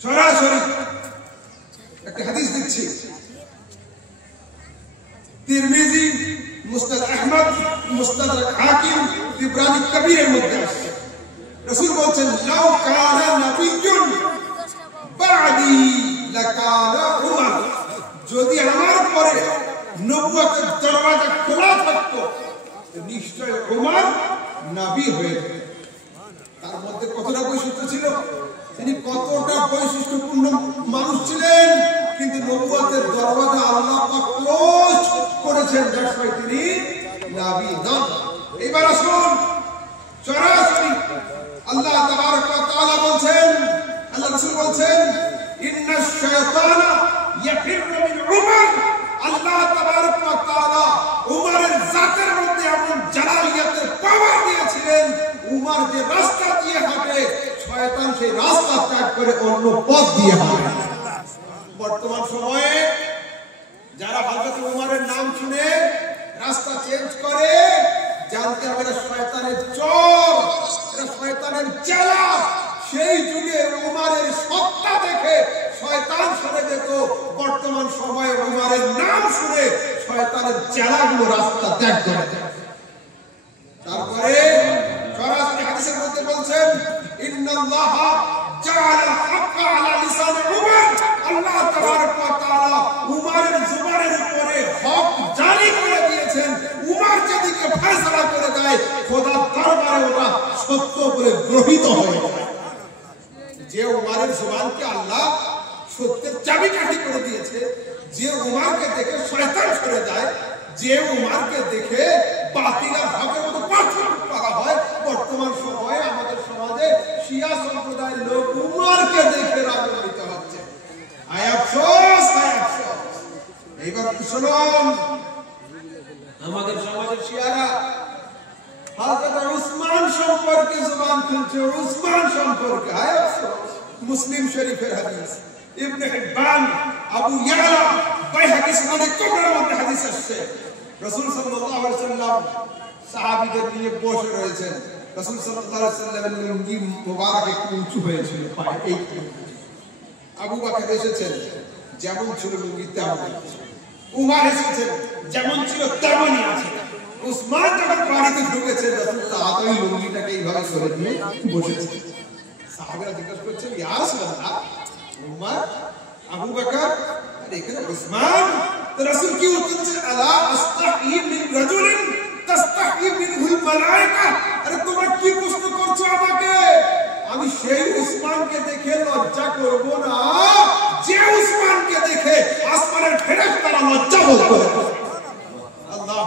সরাসরি একটা হাদিস দিচ্ছি তিরমিজি মুসনাদ আহমদ মুস্তাদরাক হাকিম তিবরানি কবিরের মধ্যে আছে রাসূল বলেন লাউ কানা নাবিয়্যুন বাদি লাকানা উমর যদি আমার পরে নবুয়তের দরওয়াজা খোলা থাকতো নিশ্চয় উমর নবী হয়ে যেত তার মধ্যে কতটা বৈশিষ্ট্য ছিল তিনি কতটা বৈশিষ্ট্যপূর্ণ মানুষ ছিলেন কিন্তু নবুয়তের দরওয়াজা আল্লাহ পাক ক্লোজ করেছেন যার তিনি নবী নন এবার আসুন সরাসরি আল্লাহ তাবারক ওয়া তাআলা বলেন আল্লাহ রাসূল বলেন ইন্নাশ শায়াতানা ইয়াফিরু মিন উমর আল্লাহ তাবারক ওয়া তাআলা উমরের জাতের মধ্যে এমন জালালিয়াতের পাওয়ার দিয়েছিলেন উমর যে রাস্তা দিয়ে হাঁটে শয়তান সেই রাস্তা ত্যাগ করে অন্য পথ দিয়ে হাঁটে বর্তমান সময়ে যারা হযরত উমরের নাম শুনে রাস্তা চেঞ্জ করে জানতে হবে না শয়তানের চর এটা শয়তানের চেলা সেই যুগে উমরের সত্তা দেখে শয়তান সরে যেত বর্তমান সময়ে উমরের নাম শুনে শয়তানের চেলাগুলো রাস্তা ত্যাগ করে তারপরে সরাসরি হাদিসের মধ্যে বলছেন ইন্নাল্লাহা জাআলা হাক্কা আলা লিসান উমর আল্লাহ তাবারক ওয়া তাআলা উমরের জবানের উপরে হক জারি করে দিয়েছেন উমর যেদিকে ফয়সালা করে দেয় খোদার দরবারে ওটা সত্য বলে গ্রহীত হয়ে যায় যে উমরের জবানকে আল্লাহ সত্যের চাবিকাঠি করে দিয়েছে যে উমরকে দেখে শয়তান সরে যায় যে উমরকে দেখে বাতিলা হকের মতো পার্থক্য করা হয় বর্তমান সময়ে আমাদের সমাজে শিয়া সম্প্রদায়ের লোক উমরকে দেখে রাজনীতি হচ্ছে আয় আফসোস এইবার শুনুন আমাদের সমাজের শিয়ারা হযরত উসমান সম্পর্কে জবান খুলছে উসমান সম্পর্কে আয় আফসোস মুসলিম শরীফের হাদিস ইবনে হিব্বান আবু ইয়ালা বাইহাকী সুনানে কুবরার মধ্যে হাদিস আসছে রাসূল সাল্লাল্লাহু আলাইহি ওয়াসাল্লাম সাহাবীদের নিয়ে বসে রয়েছেন রাসূল সাল্লাল্লাহু আলাইহি ওয়াসাল্লামের লুঙ্গি মোবারক একটু উঁচু হয়েছিল পায়ে এই আবু বকর এসেছেন যেমন ছিল লুঙ্গি তেমন উমর এসেছেন যেমন ছিল তেমনই আছে উসমান যখন বাড়িতে ঢুকেছেন রাসূল তাড়াতাড়ি লুঙ্গিটাকে এইভাবে সরে দিয়ে বসেছেন সাহাবীরা জিজ্ঞাসা করছেন ইয়া রাসূলুল্লাহ উমর আবু বকর আর এখানে উসমান তো রাসূল কি উত্তর দিলেন আলা আস্তাহি মিন রাজুলিন তাস্তাহি মিনহুল মালায়েকা আরে তোমরা কি প্রশ্ন করছো আমাকে আমি সেই উসমানকে দেখে লজ্জা করব না যে উসমানকে দেখে আসমানের ফেরেশতারা লজ্জা বোধ করে আল্লাহ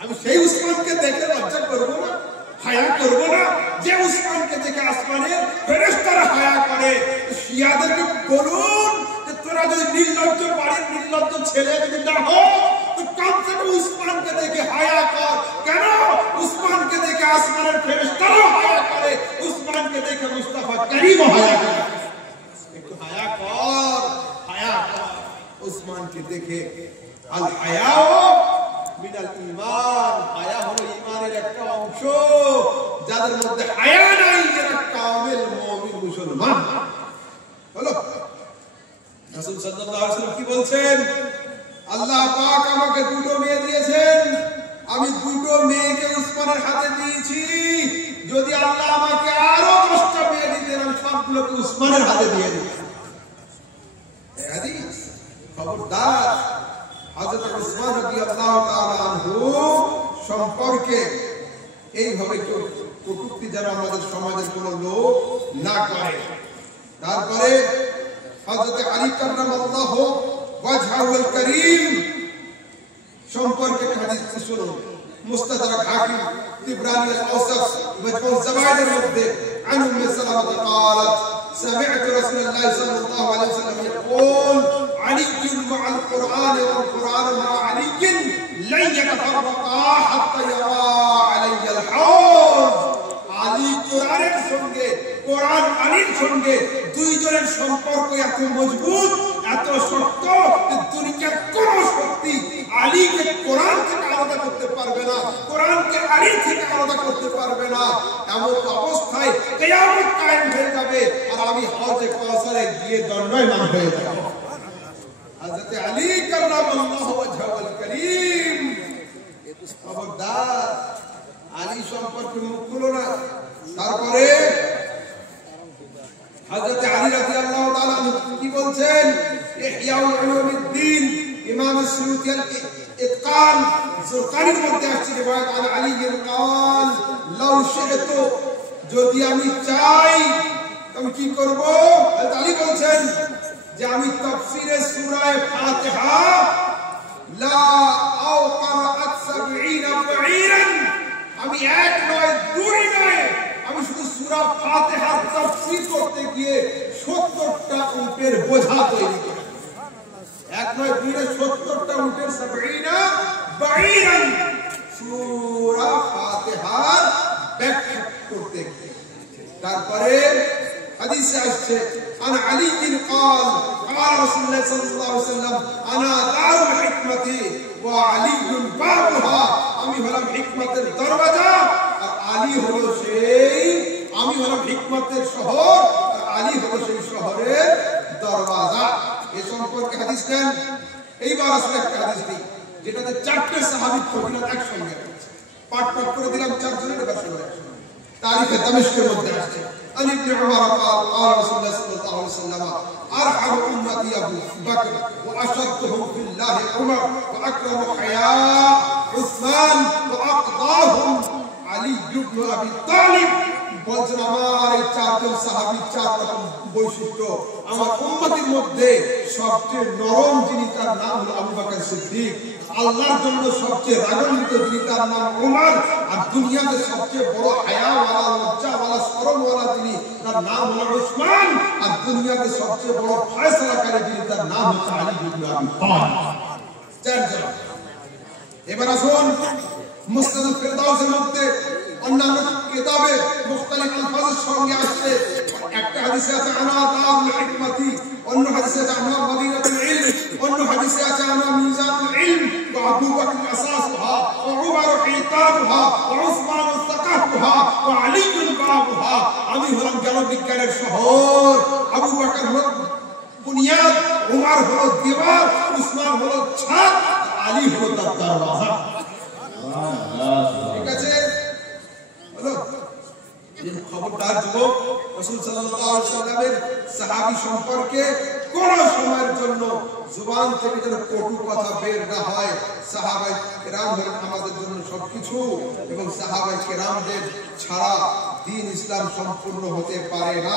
আমি সেই উসমানকে দেখে লজ্জা করব না হায়া করব না যে উসমানকে দেখে আসমানের বাড়ির নির্লজ্জ ছেলে যদি না হোক তো কম সে কম উসমানকে দেখে হায়া কর। কেন? উসমানকে দেখে আসমানের ফেরেশতারাও হায়া করে, উসমানকে দেখে মুস্তাফা করিম হায়া করে। একটু হায়া কর, হায়া কর উসমানকে দেখে। আল হায়াও মিনাল ঈমান, হায়া হলো ঈমানের একটা অংশ। যাদের মধ্যে হায়া নাই এরা কামিল মুমিন মুসলমান হলো। রাসূল সাল্লাল্লাহু আলাইহি ওয়াসাল্লাম কি বলছেন? আল্লাহ পাক আমাকে দুটো মেয়ে দিয়েছেন, আমি দুটো মেয়েকে উসমানের হাতে দিয়েছি। যদি আল্লাহ আমাকে আরো 10টা মেয়ে দিতেন আমি সবগুলোকে উসমানের হাতে দিয়ে দিতাম। এই হাদিস খবরদার হযরত উসমান রাদিয়াল্লাহু তাআলা আনহু সম্পর্কে এইভাবে কেউ কটূক্তি যেন আমাদের সমাজের কোনো লোক না করে। তারপরে হযরত আলী কাররামাল্লাহু ওয়াজহুল কারীম সম্পর্কে হাদিস শুনুন। মুস্তাদরাক হাকিম তিবরানি আল-আওসাত মাজমু আল-জাওয়াইদের মধ্যে عن ام سلمة قالت سمعت رسول الله صلى الله عليه وسلم يقول علي مع القرآن والقرآن مع علي لن يتفرقا حتى يرى علي الحوض। আলী কোরআনের সঙ্গে, কোরআন আলীর সঙ্গে দুইজনের সম্পর্ক এত মজবুত, এত শক্ত যে দুনিয়ার কোন শক্তি আলীকে কোরআন থেকে আলাদা করতে পারবে না, কোরআনকে আলী থেকে আলাদা করতে পারবে না। এমন অবস্থায় কিয়ামত কায়েম হয়ে যাবে আর আমি হযে কাউসারে গিয়ে দণ্ডায়মান হয়ে যাব। হযরত আলী কাররামাল্লাহু ওয়াজহুল কারীম, খবরদার আলী সম্পর্কে মুখ খুলো না। তারপরে হযরত আলী রাদিয়াল্লাহু তাআলা কি বলছেন? ইহইয়াউল উলুমিদ্দিন ইমাম সুয়ুতি আল-ইতকান জুরকানির মধ্যে আসছে রিওয়ায়াত আন আলী قال লাউ শি'তু, যদি আমি চাই আমি কি করব? হযরত আলী বলছেন যে আমি তাফসীরে সূরা ফাতিহা লা আও ক্বারাআত 70 বাঈরান, আমি এক নয় দুই নয়, আমি শুধু সূরা ফাতিহার তাফসীর করতে গিয়ে 70টা উটের বোঝা তৈরি করি। এক নয় দুই নয় 70টা উটের 70 বাঈরান সূরা ফাতিহার ব্যাখ্যা করতে গিয়ে। তারপরে হাদিসে আসছে আন আলী قال قال رسول الله صلى الله عليه وسلم انا دار الحكمه وعلي بابها, আমি হলাম হিকমতের দরওয়াজা আর আলী হলো সেই, আমি হলাম হিকমতের শহর আর আলী হলো সেই শহরের দরওয়াজা। এই সম্পর্কে হাদিস দেন। এইবার আসলে একটা হাদিস দিই যেটাতে 4টে সাহাবীর ফজিলত একসঙ্গে আছে। পাঠ করে দিলাম 4 জনের কাছে। তারিখে দামেস্কের মধ্যে আসছে عن ابن عمر قال قال رسول الله صلى الله عليه وسلم ارحم امتي ابو بكر واشدهم في الله عمر واكرم حياء عثمان واقضاهم علي بن ابي طالب। বলছেন আমার এই 4 জন সাহাবী 4 রকম বৈশিষ্ট্য। আমার উম্মতের মধ্যে সবচেয়ে নরম যিনি তার নাম হলো আবু বকর সিদ্দিক, আল্লাহর জন্য সবচেয়ে রাগান্বিত যিনি তার নাম ওমর, আর দুনিয়াতে সবচেয়ে বড় হায়াওয়ালা লজ্জাওয়ালা শরমওয়ালা যিনি তার নাম হলো উসমান, আর দুনিয়াতে সবচেয়ে বড় ফয়সালাকারী যিনি তার নাম হচ্ছে আলী ইবনে আবি তালিব। 4 জন। এবার আসুন মুসনাদুল ফিরদাউসের মধ্যে অন্যান্য কিতাবে মুখতালিফ আলফাজের সঙ্গে আসছে। একটা হাদিসে আছে আনা দারুল হিকমতি, অন্য হাদিসে আছে আনা মদিনাতুল ইলম, অন্য হাদিসে আছে আনা মিজানুল ইলম, ওয়া আবু বকর আসাসুহা ওয়া উমর হিতাবুহা ওয়া উসমান সাকাতুহা ওয়া আলী বাবুহা। আমি হলাম জ্ঞান বিজ্ঞানের শহর, আবু বকর হলো বুনিয়াদ, উমর হলো দেওয়াল, উসমান হলো ছাদ, আলী হলো তার দরওয়াজা। ঠিক আছে? খবরদার যুবক, রাসূল সাল্লাল্লাহু আলাইহি ওয়াসাল্লামের সাহাবী সম্পর্কে কোন সময়ের জন্য জবান থেকে যেন কটু কথা বের না হয়। সাহাবায়ে কেরাম হলেন আমাদের জন্য সবকিছু এবং সাহাবায়ে কেরামদের ছাড়া দ্বীন ইসলাম সম্পূর্ণ হতে পারে না।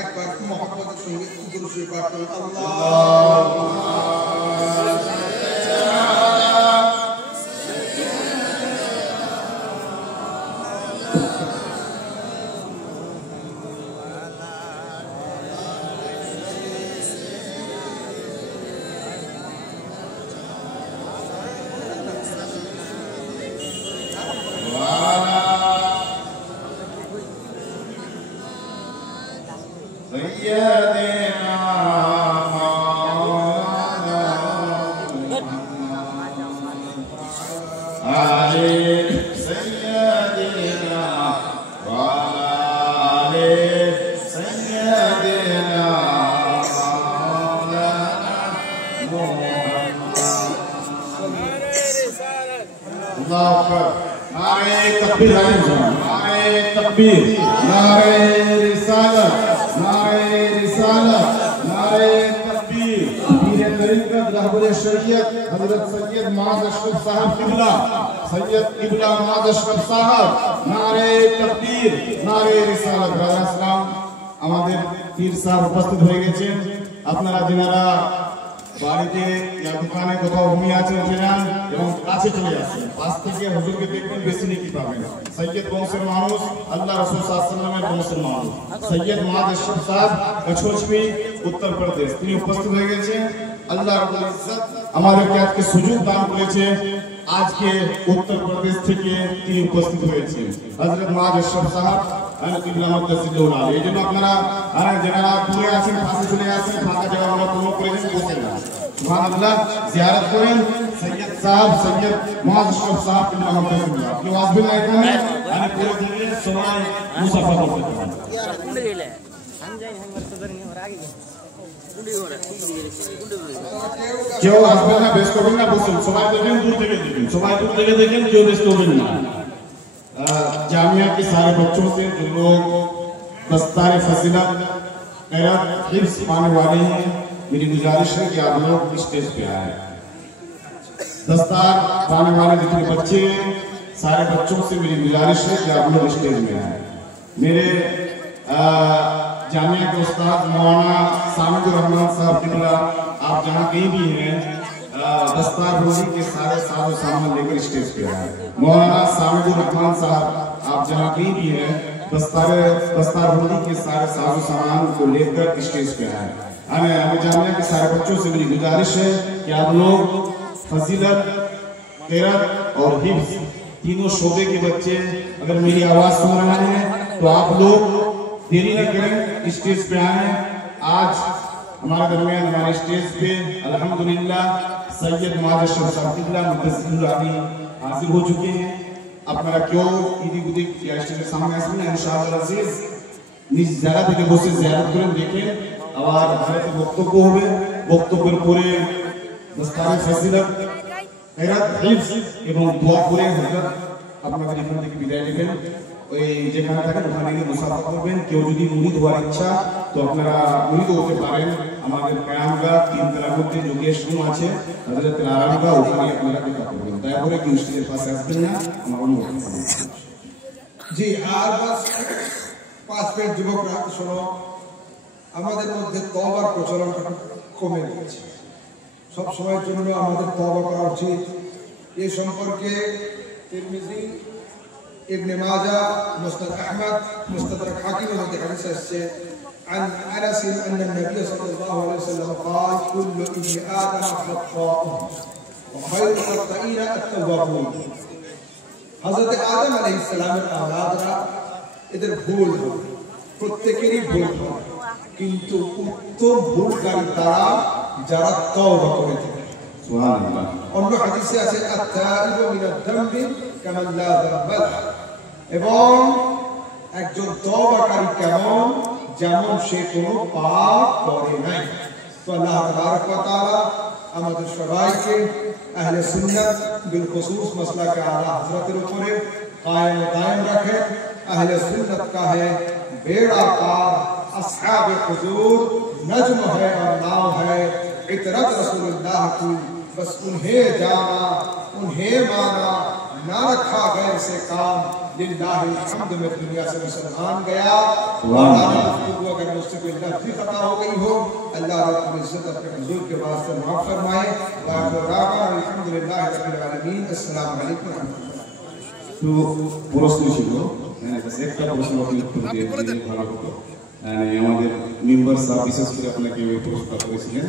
একবার মুহাম্মদের সঙ্গে দুরূদ শরীফ পাঠ করুন। আল্লাহুম্মা अल्लाह अकबर। नारे तकबीर, नारे तकबीर, नारे रिसालत, नारे रिसालत, नारे तकबीर। पीर तरीक़त रहबर शरीयत हजरत सैयद मुआज़ अशरफ साहब किबला, सैयद किबला मुआज़ अशरफ साहब, नारे तकबीर, नारे रिसालत। রাজা আসলাম আমাদের পীর সাহেব উপস্থিত হয়ে গেছেন। আপনারা যারা বাড়িতে या দোকানে কোথাও ঘুমিয়ে আছেন উঠে যান এবং কাছে চলে আসেন। পাশ থেকে হুজুরকে দেখবেন, বেশি নেকি পাবেন। সৈয়দ বংশের মানুষ, আল্লাহ রাসূল সাল্লাল্লাহু আলাইহি ওয়াসাল্লামের বংশের মানুষ, সৈয়দ মুআজ আশরাফ সাহেব কচুরছবি, উত্তর প্রদেশ, তিনি উপস্থিত হয়ে গেছেন। আল্লাহ রাব্বুল ইজ্জত আমাদেরকে আজকে সুযোগ দান করেছে, আজকে উত্তর প্রদেশ থেকে তিনি উপস্থিত হয়েছেন। হযরত মুআজ আশরাফ সাহেব আলহামদুলিল্লাহ মুতাসিদুল আলী। এইজন্য আপনারা যারা দূরে আছেন পাশে চলে আসেন, ফাঁকা জায়গা আমরা পূর্ণ করে দিন, বসে না। সুবহানাল্লাহ, জিয়ারত করেন সৈয়দ সাহেব, সৈয়দ মুআজ আশরাফ সাহেব কিবলা মুতাসিদুল আলী। কেউ আসবেন না এখানে, আমি পুরো দিনে সবাই মুসাফা করতে পারেন। কেউ আসবেন না, বেশ করবেন না, বসুন। সবাই দেখেন, দূর থেকে দেখেন, সবাই দূর থেকে দেখেন, কেউ বেশ করবেন না। जामिया के सारे बच्चों से जो लोग दस्तार फजीलत गैरत हिफ्ज़ पाने वाले हैं, मेरी गुजारिश है कि आप लोग स्टेज पे आए। दस्तार पाने वाले जितने बच्चे हैं, सारे बच्चों से मेरी गुजारिश है कि आप लोग स्टेज में आए। मेरे जामिया के उस्ताद मौलाना सामिदुर रहमान साहब किबला, आप जहाँ कहीं भी हैं, दस्तार रोजी के सारे साजो सामान लेकर स्टेज पे आए। मौलाना सामिदुर रहमान साहब, आप जहाँ कहीं भी हैं, दस्तार रोजी के सारे साजो सामान को लेकर स्टेज पे आए। हमें जामिया के सारे बच्चों से मेरी गुजारिश है कि आप लोग फजीलत, गैरत और हिफ्ज़ तीनों शोबे के बच्चे अगर मेरी आवाज सुन रहे हैं तो आप लोग देरी न करें, स्टेज पे आए। आज हमारे दरमियान हमारे स्टेज पे अल्हम्दुलिल्लाह सैयद मुआज़ अशरफ साहब किबला मुतासिदुल आली हाजिर हो चुके हैं। আপনারা কেউ ইদি গুদি স্টেজের সামনে আসবেন না, ইনশাআল্লাহ আজিজ নিজ জায়গা থেকে বসে জিয়ারত করেন, দেখেন। আবার হযরতের বক্তব্য হবে, বক্তব্যের পরে দস্তারে ফজিলত, গয়রত, হিফজ এবং দোয়া করে হযরত আপনাদের এখান থেকে বিদায় নেবেন। ওই যেখানে থাকেন ওখানে গিয়ে মুসাফা করবেন। কেউ যদি মুরিদ হওয়ার ইচ্ছা তো আপনারা মুরিদ হতে পারেন। আমাদের কায়ামগাহ তিনতলার মধ্যে যে গেস্ট রুম আছে হযরত আরামগাহ, ওখানে আপনারা দেখা করবেন। দয়া করে কেউ স্টেজের পাশে আসবেন না, আমার অনুরোধ। জি, আর বাস 5 মিনিট যুবকরা শোনো, আমাদের মধ্যে তওবার প্রচলনটা কমে গেছে। সব সময়ের জন্য আমাদের তওবা করা উচিত। এই সম্পর্কে তিরমিজি, ইবনে মাজাহ, মুসনাদ আহমদ, মুস্তাদরাক হাকিমের মধ্যে হাদিস আসছে عن أنس أن النبي صلى الله عليه وسلم قال كل ابن آدم خطاء وخير الخطائين التوابون। হযরত আদম আলাইহিস সালামের আওলাদরা এদের ভুল হয়, প্রত্যেকেরই ভুল হয়, কিন্তু উত্তম ভুলকারী তারা যারা তওবা করে থাকে। সুবহানাল্লাহ। অন্য হাদিসে আছে আত-তাইবু মিনাদ দামবি কামান লা দামবা লাহু, এবং একজন তওবাকারী কেমন, যেমন সে কোনো পাপ করে নাই। তো আল্লাহ তাবারক ওয়া তাআলা আমাদের সবাইকে আহলে সুন্নাত বিল খুসুস মাসলাকে আলা হযরতের উপরে কায়েম দায়েম রাখে। আহলে সুন্নাত का है बेड़ा पार, असहाब हुजूर नज्म है और नाम है, इतरत रसूलुल्लाह की, बस उन्हें जाना उन्हें माना, ना रखा गैर से काम, लिल्लाहिल हम्द में दुनिया से मुसलमान गया। अगर मुझसे कोई लफ्ज़ी खता हो गई हो, अल्लाह रब्बुल इज्जत अपने हुजूर के वास्ते माफ फरमाए। अल्हम्दुलिल्लाह रब्बिल आलमीन। अस्सलामु अलैकुम। তো প্রশ্ন ছিল, একটা প্রশ্ন আপনি উত্তর দিয়ে ভালো হতো। আমাদের মেম্বার সাহেব বিশেষ করে আপনাকে প্রশ্ন করেছিলেন।